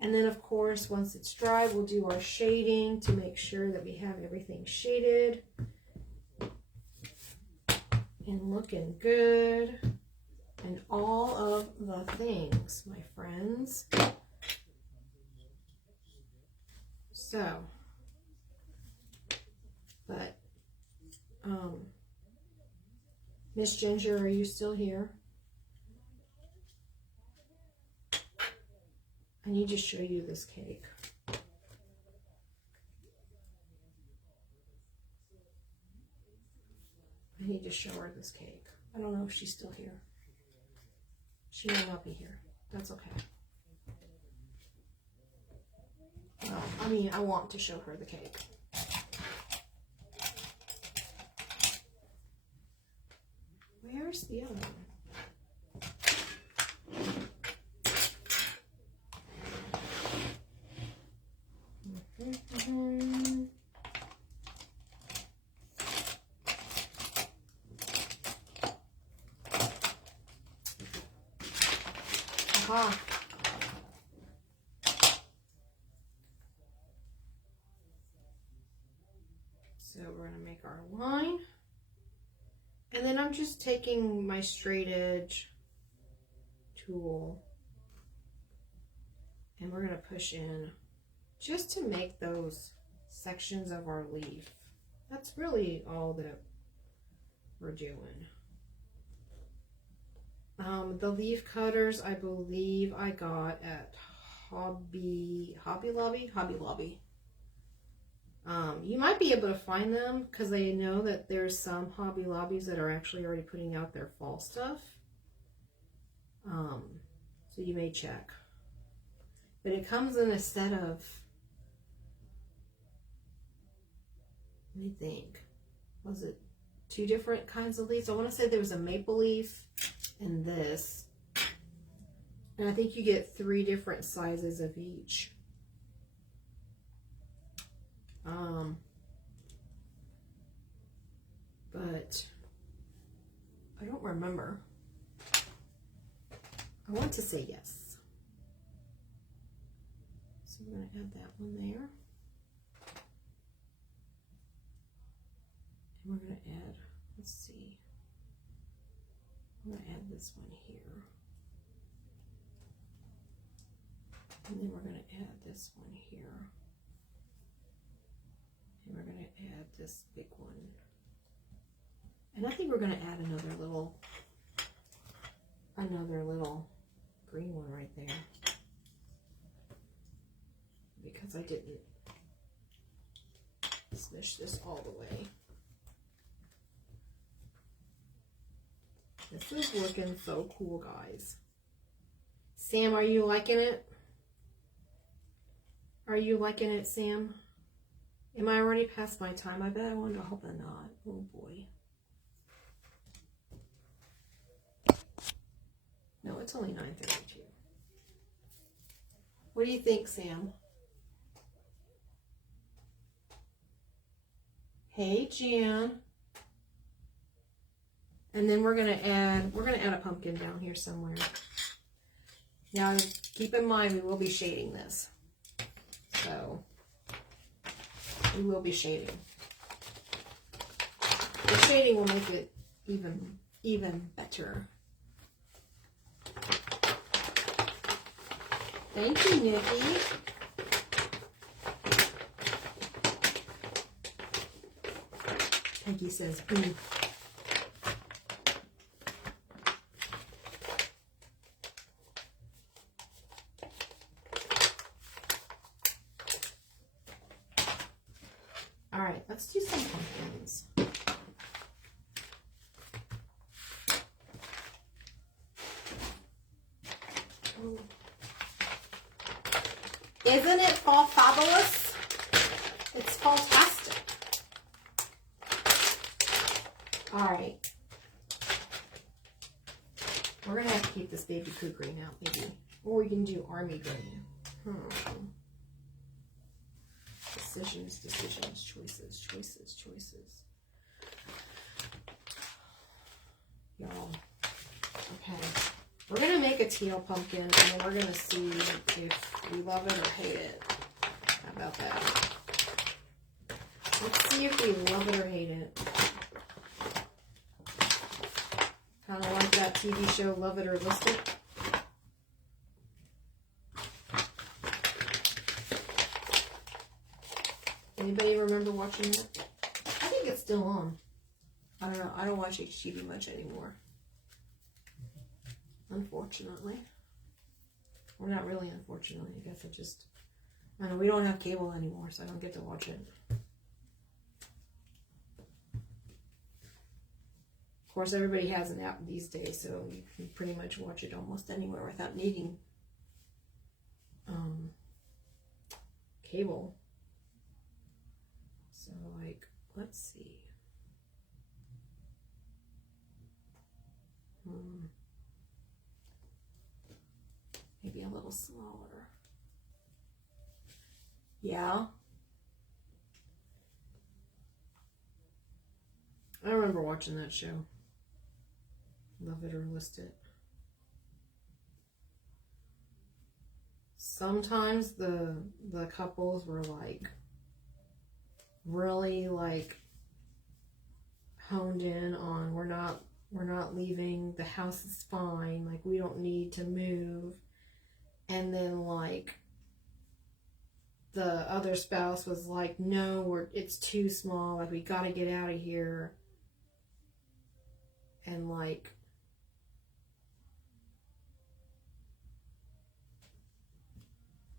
And then of course, once it's dry, we'll do our shading to make sure that we have everything shaded. And looking good. And all of the things, my friends. So, but, Miss Ginger, are you still here? I need to show you this cake. I need to show her this cake. I don't know if she's still here. She may not be here. That's okay. Well, I mean, I want to show her the cake. Where's the other one? Aha. So we're going to make our line. And then I'm just taking my straight edge tool and we're going to push in just to make those sections of our leaf. That's really all that we're doing. The leaf cutters, I believe I got at Hobby Lobby. You might be able to find them because I know that there's some Hobby Lobbies that are actually already putting out their fall stuff. So you may check. But it comes in a set of, let me think, was it 2 different kinds of leaves? I want to say there was a maple leaf and this. And I think you get 3 different sizes of each. But I don't remember. I want to say yes. So we're going to add that one there. And we're going to add, let's see. I'm going to add this one here. And then we're going to add this one here. And we're going to add this big one. And I think we're going to add another little green one right there. Because I didn't smush this all the way. This is looking so cool, guys. Sam, are you liking it? Are you liking it, Sam? Am I already past my time? I bet I wonder. I hope I'm not. Oh boy. No, it's only 9:32. What do you think, Sam? Hey, Jan. And then we're gonna add a pumpkin down here somewhere. Now, keep in mind we will be shading this, so we will be shading. The shading will make it even better. Thank you, Nikki. Nikki says, ooh. All right, let's do some pumpkins. Ooh. Isn't it all fabulous? It's fantastic. All right. We're going to have to keep this baby poo green out, maybe. Or we can do army green. Decisions, choices. Y'all. Okay. We're going to make a teal pumpkin, and then we're going to see if we love it or hate it. How about that? Let's see if we love it or hate it. Kind of like that TV show, Love It or List It. Anybody remember watching that? I think it's still on. I don't know. I don't watch HGTV much anymore. Unfortunately. Well, not really unfortunately. I guess I know we don't have cable anymore, so I don't get to watch it. Of course, everybody has an app these days, so you can pretty much watch it almost anywhere without needing cable. So, like, let's see. Maybe a little smaller. Yeah. I remember watching that show. Love It or List It. Sometimes the couples were like really like honed in on we're not leaving, the house is fine, like we don't need to move. And then like the other spouse was like, no, it's too small, like we gotta get out of here. And like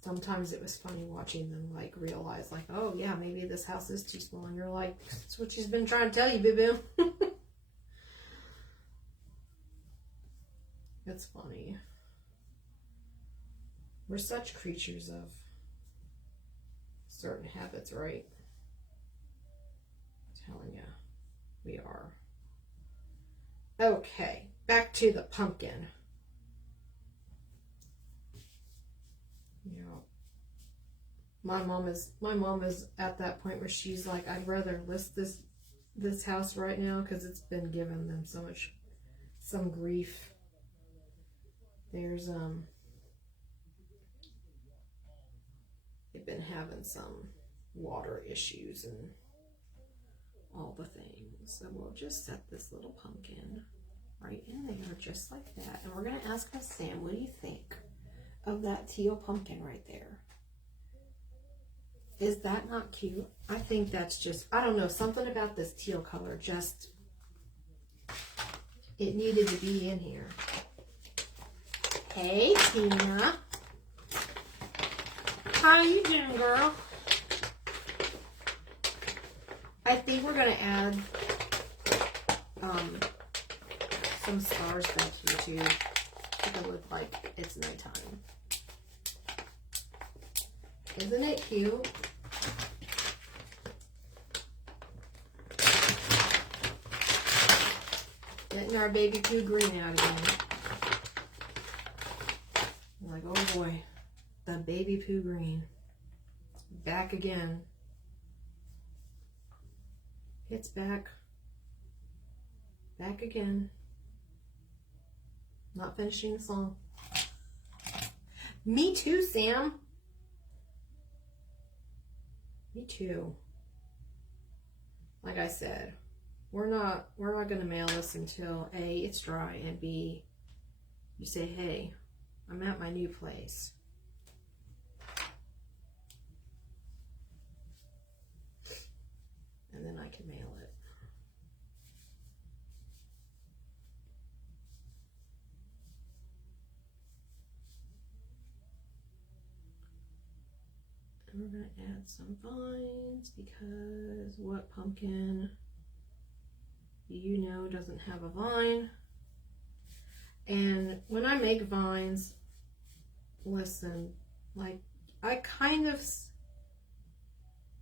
sometimes it was funny watching them like realize like, oh yeah, maybe this house is too small. And you're like, that's what she's been trying to tell you, boo boo. It's funny. We're such creatures of certain habits, right? I'm telling you, we are. Okay, back to the pumpkin. You know, my mom is at that point where she's like, I'd rather list this house right now because it's been giving them some grief. There's they've been having some water issues and all the things. So we'll just set this little pumpkin right in there just like that. And we're going to ask Miss Sam, what do you think of that teal pumpkin right there. Is that not cute? I think that's just, I don't know, something about this teal color just, it needed to be in here. Hey, Tina. How you doing, girl? I think we're going to add some stars back here too. Make it look like it's nighttime. Isn't it cute? Getting our baby poo green out again. I'm like, oh boy, the baby poo green. Back again. It's back. Back again. Not finishing the song. Me too, Sam. Me too. Like I said, we're not gonna mail this until A, it's dry, and B, you say, hey, I'm at my new place. And then I can mail it. And we're going to add some vines because what pumpkin you know doesn't have a vine? And when I make vines, listen, like I kind of,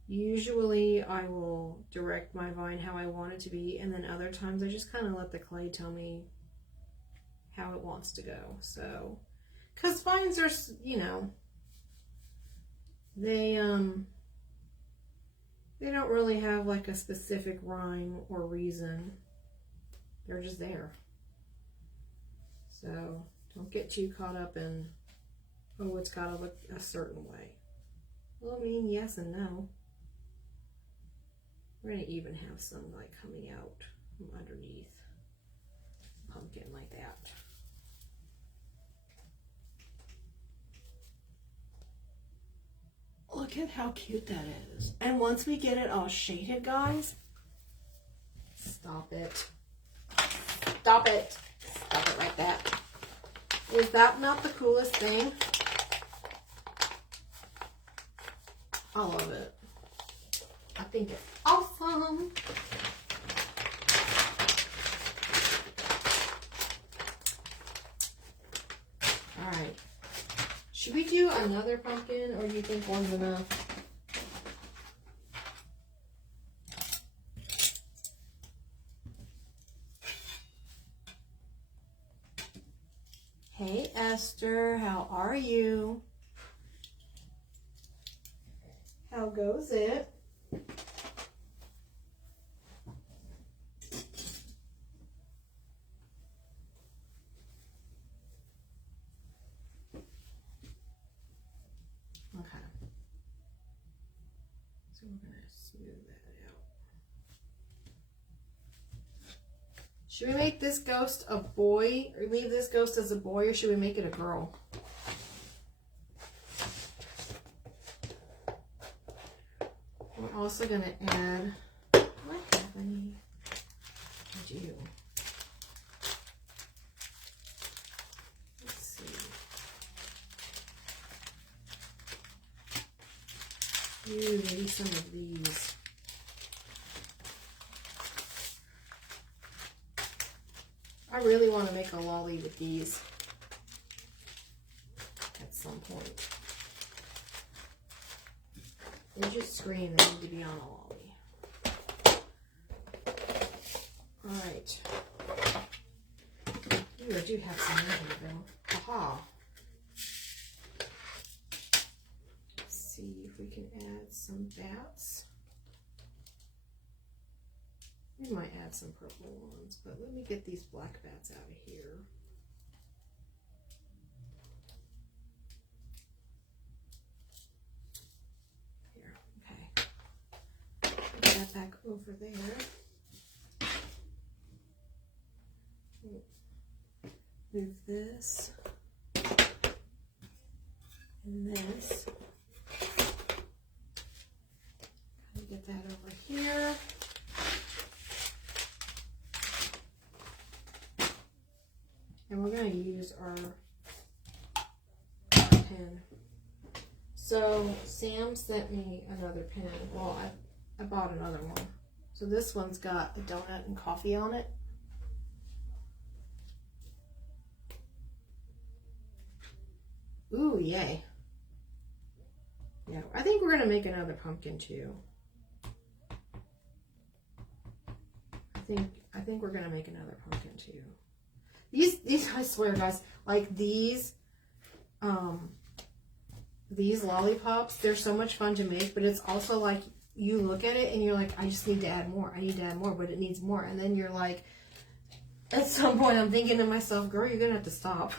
usually I will direct my vine how I want it to be, and then other times I just kind of let the clay tell me how it wants to go. So, because vines are, you know, they don't really have like a specific rhyme or reason. They're just there. So don't get too caught up in, oh, it's got to look a certain way. Well, I mean, yes and no. We're going to even have some like coming out from underneath the pumpkin like that. Look at how cute that is. And once we get it all shaded, guys, stop it. Stop it. Stop it like that. Is that not the coolest thing? I love it. I think it's awesome. All right. Should we do another pumpkin, or do you think one's enough? Hey, Esther, how are you? How goes it? So we're going to smooth that out. Should we make this ghost a boy, or leave this ghost as a boy, or should we make it a girl? We're also going to add, what happened? I do. Let's see. Ooh, maybe some of these. I really want to make a lolly with these at some point. They just scream they need to be on a lolly. Alright. Ooh, I do have some in here though. Aha. Let's see if we can add some bats. We might add some purple ones, but let me get these black bats out of here. Here, okay. Put that back over there. Move this. And this. Kind of get that over here. And we're going to use our pen. So Sam sent me another pen. Well, I bought another one. So this one's got a donut and coffee on it. Ooh, yay. Yeah, I think we're going to make another pumpkin too. I think we're going to make another pumpkin too. These, I swear guys, like these lollipops, they're so much fun to make, but it's also like you look at it and you're like, I just need to add more. I need to add more, but it needs more. And then you're like, at some point I'm thinking to myself, girl, you're going to have to stop.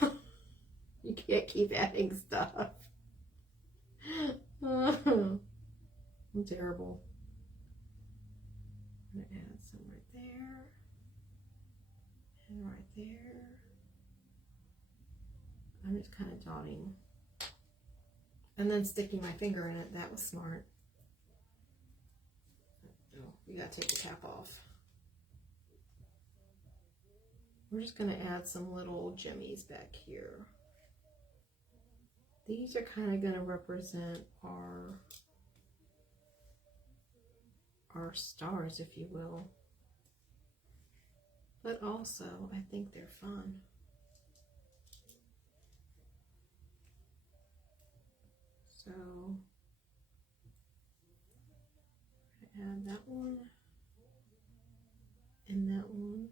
You can't keep adding stuff. I'm terrible. I'm going to add some right there. And right there. I'm just kind of dotting. And then sticking my finger in it. That was smart. Oh, you gotta take the cap off. We're just gonna add some little jimmies back here. These are kind of gonna represent our stars, if you will. But also, I think they're fun. So, add that one and that one.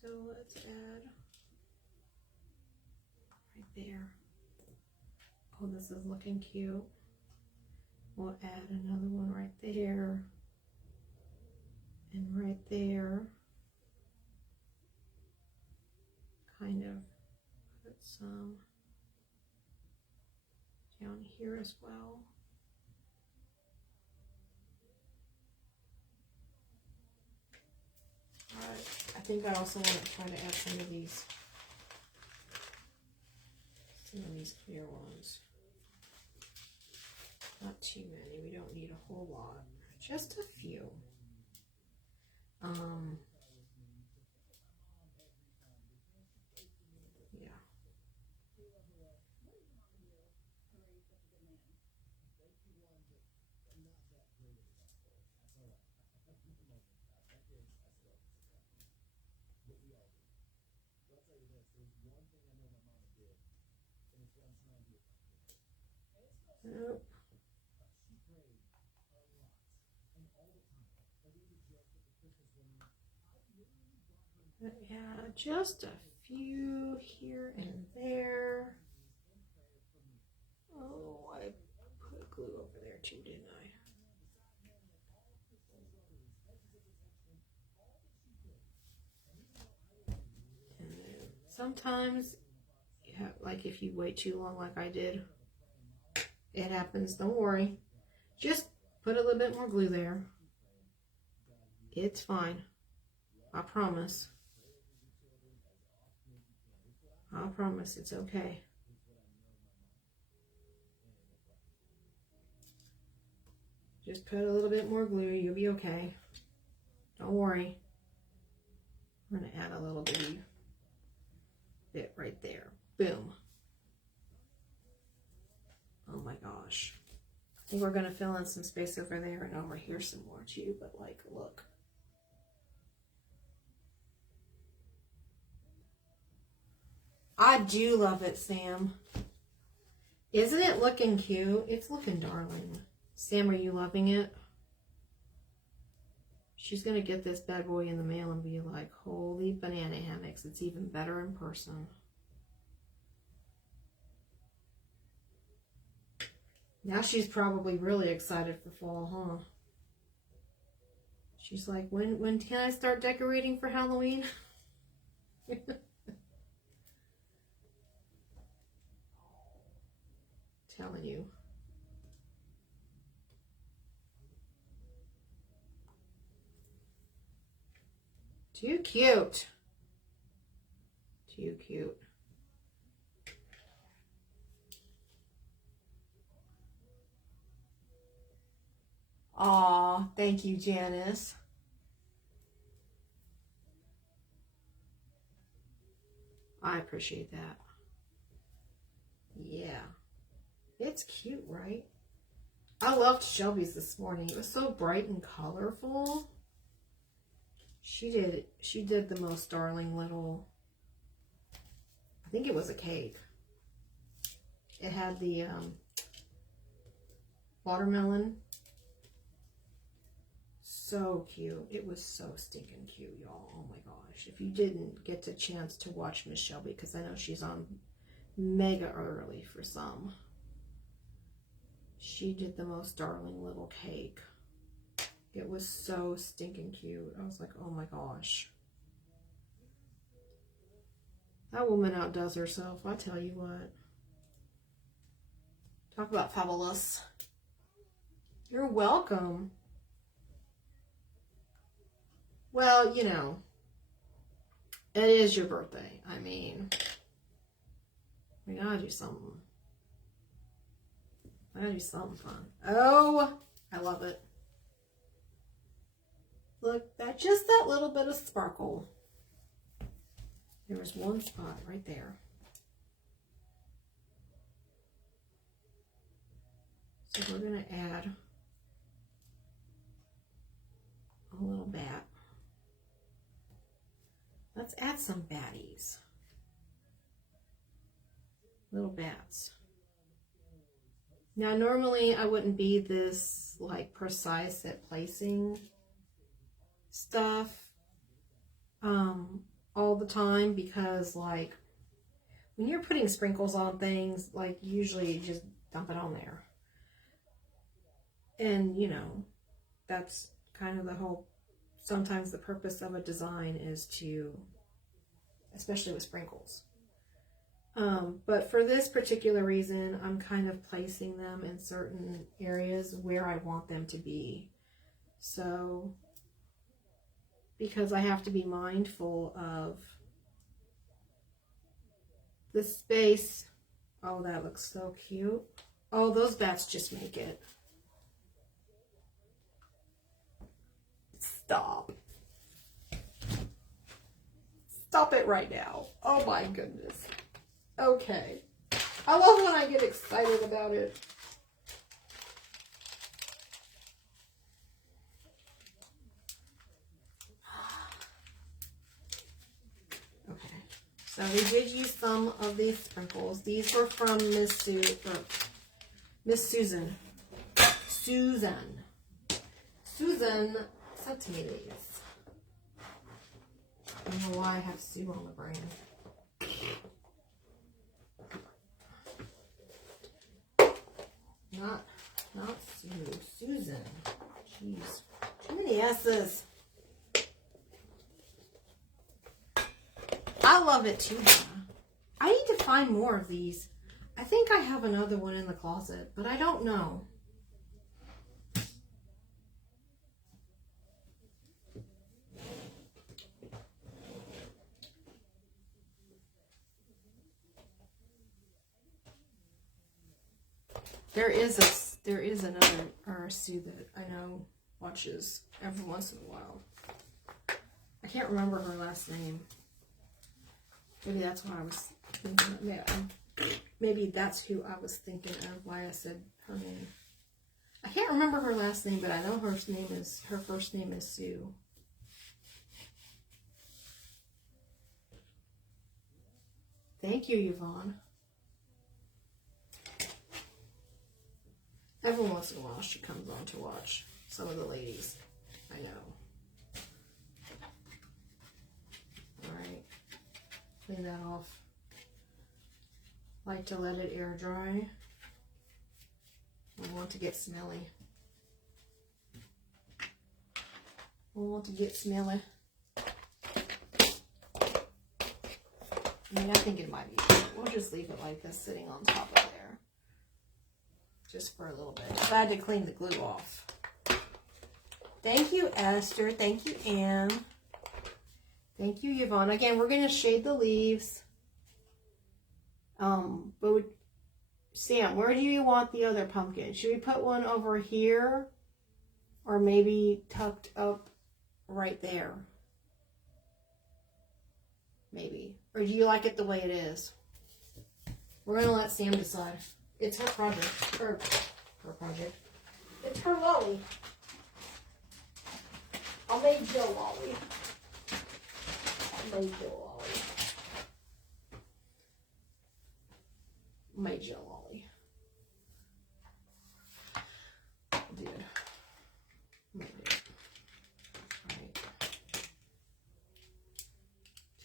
So let's add right there. Oh, this is looking cute. We'll add another one right there and right there. Kind of put some down here as well. Alright, I think I also want to try to add some of these clear ones. Not too many, we don't need a whole lot, just a few. Yeah. Nope. But yeah, just a few here and there. Oh, I put glue over there too, didn't I? And then sometimes, yeah, like if you wait too long like I did, it happens. Don't worry. Just put a little bit more glue there. It's fine. I promise. I promise it's okay. Just put a little bit more glue. You'll be okay. Don't worry. I'm going to add a little bit right there. Boom. Oh my gosh. I think we're going to fill in some space over there and over here some more too, but like, look. I do love it, Sam. Isn't it looking cute? It's looking darling. Sam, are you loving it? She's going to get this bad boy in the mail and be like, holy banana hammocks, it's even better in person. Now she's probably really excited for fall, huh? She's like, when can I start decorating for Halloween? Telling you. Too cute. Too cute. Aw, thank you, Janice. I appreciate that. Yeah. It's cute, right? I loved Shelby's this morning. It was so bright and colorful. She did the most darling little, I think it was a cake. It had the watermelon. So cute. It was so stinking cute, y'all. Oh my gosh. If you didn't get the chance to watch Miss Shelby, because I know she's on mega early for some. She did the most darling little cake. It was so stinking cute. I was like, oh my gosh. That woman outdoes herself, I tell you what. Talk about fabulous. You're welcome. Well, you know, it is your birthday. I mean, we gotta do something. I gotta do something fun. Oh, I love it. Look, that's just that little bit of sparkle. There was one spot right there. So we're gonna add a little bat. Let's add some batties. Little bats. Now, normally I wouldn't be this like precise at placing stuff all the time, because like when you're putting sprinkles on things, like usually you just dump it on there. And you know, that's kind of the whole, sometimes the purpose of a design is to, especially with sprinkles. But for this particular reason, I'm kind of placing them in certain areas where I want them to be. So, because I have to be mindful of the space. Oh, that looks so cute. Oh, those bats just make it. Stop. Stop it right now. Oh my goodness. Okay. I love when I get excited about it. Okay. So we did use some of these sprinkles. These were from Miss Susan. Susan sent me these. I don't know why I have Sue on the brand. Not Sue. Susan. Jeez. Too many S's. I love it too, Hannah. I need to find more of these. I think I have another one in the closet, but I don't know. There is another Sue that I know watches every once in a while. I can't remember her last name. Maybe that's why I was thinking of, yeah, maybe that's who I was thinking of, why I said her name. I can't remember her last name, but I know her first name is Sue. Thank you, Yvonne. Every once in a while she comes on to watch some of the ladies. I know. Alright. Clean that off. Like to let it air dry. We want to get smelly. We want to get smelly. I mean, I think it might be good. We'll just leave it like this, sitting on top of there. Just for a little bit. But I had to clean the glue off. Thank you, Esther. Thank you, Anne. Thank you, Yvonne. Again, we're going to shade the leaves. But Sam, where do you want the other pumpkin? Should we put one over here? Or maybe tucked up right there? Maybe. Or do you like it the way it is? We're going to let Sam decide. It's her project. Her project. It's her lolly. I made Joe lolly. I made Joe lolly. Dude. Made it. Alright.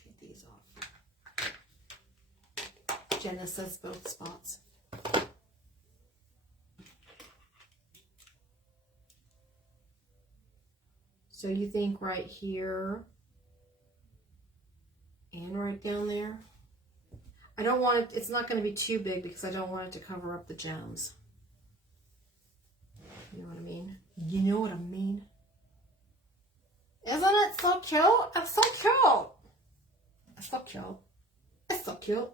Take these off. Jenna says both spots. So you think right here and right down there? I don't want it, it's not going to be too big because I don't want it to cover up the gems. You know what I mean? You know what I mean? Isn't it so cute? It's so cute. It's so cute. It's so cute.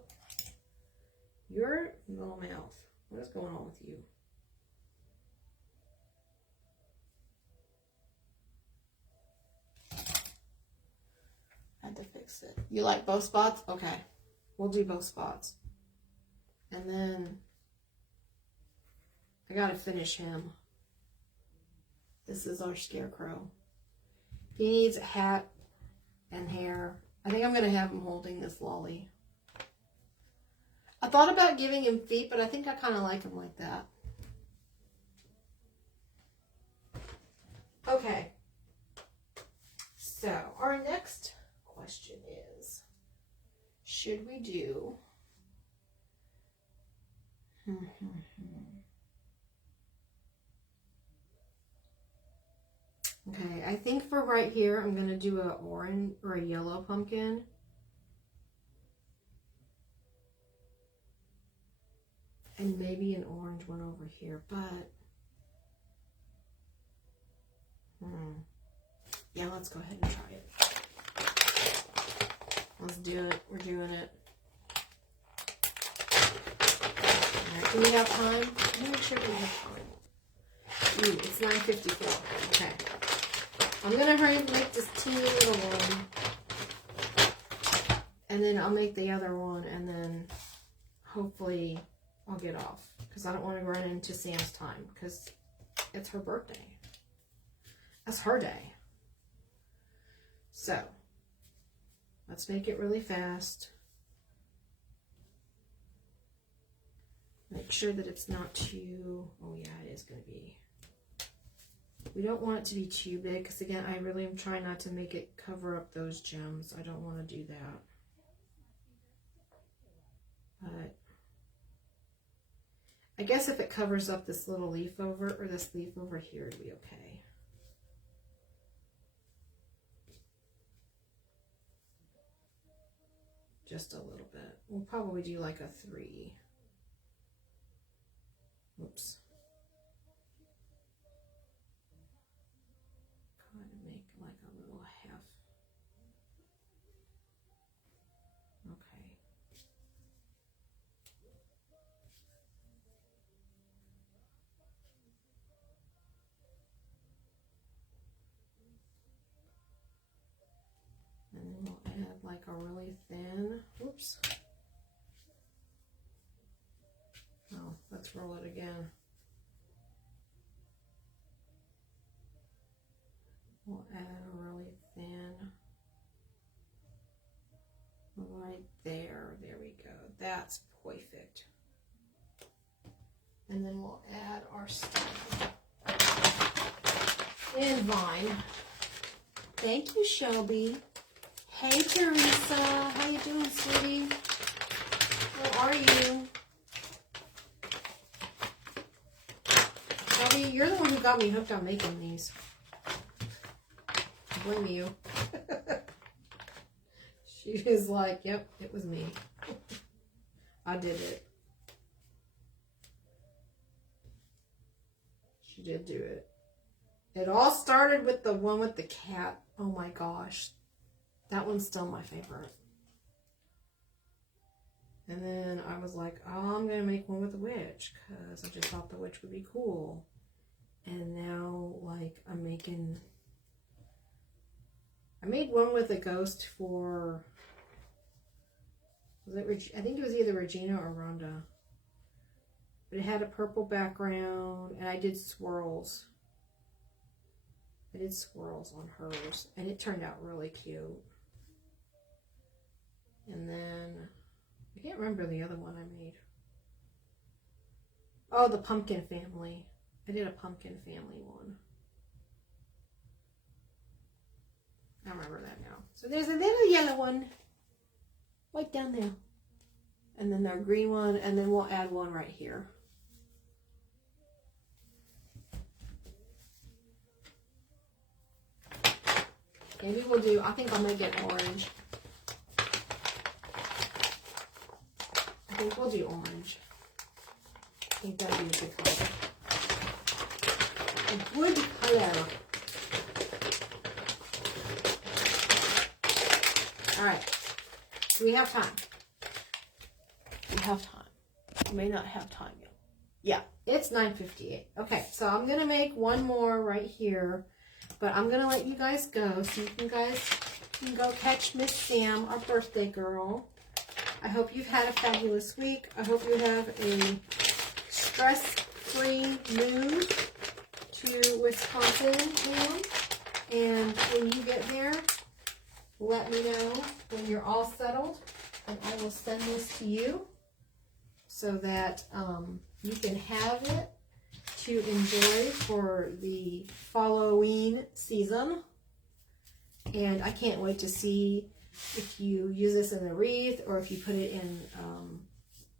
Your little mouth. What is going on with you? I had to fix it. You like both spots? Okay. We'll do both spots. And then I gotta finish him. This is our scarecrow. He needs a hat and hair. I think I'm gonna have him holding this lolly. I thought about giving him feet, but I think I kind of like him like that. Okay. So our next question is, should we do okay, I think for right here I'm gonna do a orange or a yellow pumpkin. And maybe an orange one over here, but yeah, let's go ahead and try it. Let's do it. We're doing it. Alright, do we have time? Let me make sure we have time. Ooh, it's 9:54. Okay. I'm gonna hurry and make this teeny little one. And then I'll make the other one, and then hopefully I'll get off. Because I don't want to run into Sam's time, because it's her birthday. That's her day. So, let's make it really fast. Make sure that it's not too, oh yeah, it is going to be. We don't want it to be too big, because again, I really am trying not to make it cover up those gems. I don't want to do that. But I guess if it covers up this little leaf over, or this leaf over here, it'll be okay. Just a little bit. We'll probably do like a 3. Oops. Kind of make like a little half. Okay. And then we'll add like a really thin, oops. Oh, let's roll it again. We'll add a really thin, right there. There we go. That's perfect. And then we'll add our stem and vine. Thank you, Shelby. Hey, Teresa. How you doing, sweetie? How are you? Shelby, you're the one who got me hooked on making these. I blame you. She was like, yep, it was me. I did it. She did do it. It all started with the one with the cat. Oh my gosh. That one's still my favorite. And then I was like, oh, I'm going to make one with the witch because I just thought the witch would be cool. And now, like, I made one with a ghost for, I think it was either Regina or Rhonda. But it had a purple background, and I did swirls. I did swirls on hers, and it turned out really cute. And then, I can't remember the other one I made. Oh, the pumpkin family. I did a pumpkin family one. I remember that now. So there's a little yellow one right down there. And then our green one, and then we'll add one right here. Maybe we'll do, I think I'll make it orange. I think we'll do orange. I think that'd be a good color. A good color. Alright. Do we have time? We have time. We may not have time yet. Yeah, it's 9:58. Okay, so I'm going to make one more right here. But I'm going to let you guys go so you can go catch Miss Sam, our birthday girl. I hope you've had a fabulous week. I hope you have a stress-free move to Wisconsin, Pam. And when you get there, let me know when you're all settled. And I will send this to you so that you can have it to enjoy for the Halloween season. And I can't wait to see if you use this in a wreath or if you put it in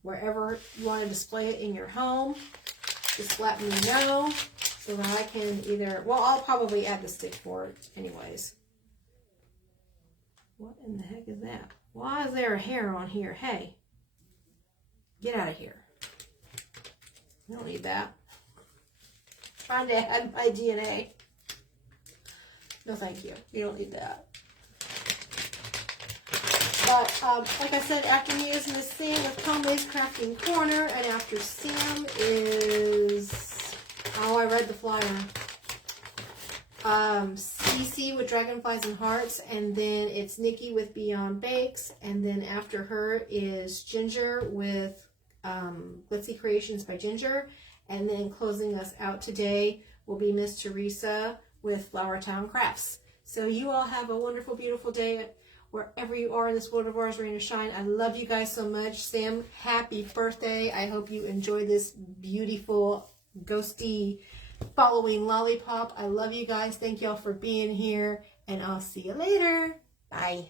wherever you want to display it in your home. Just let me know so that I can either, well, I'll probably add the stick for it anyways. What in the heck is that? Why is there a hair on here? Hey, get out of here. You don't need that. Trying to add my DNA. No, thank you. You don't need that. But, like I said, after me is Miss Sam with Conway's Crafting Corner, and after Sam is, oh, I read the flyer. CC with Dragonflies and Hearts, and then it's Nikki with Beyond Bakes, and then after her is Ginger with Glitzy Creations by Ginger. And then closing us out today will be Miss Teresa with Flower Town Crafts. So you all have a wonderful, beautiful day wherever you are in this world of ours, rain or shine. I love you guys so much. Sam, happy birthday. I hope you enjoy this beautiful, ghosty, following lollipop. I love you guys. Thank y'all for being here. And I'll see you later. Bye.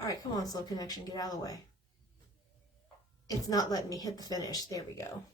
All right, come on, Slow Connection. Get out of the way. It's not letting me hit the finish. There we go.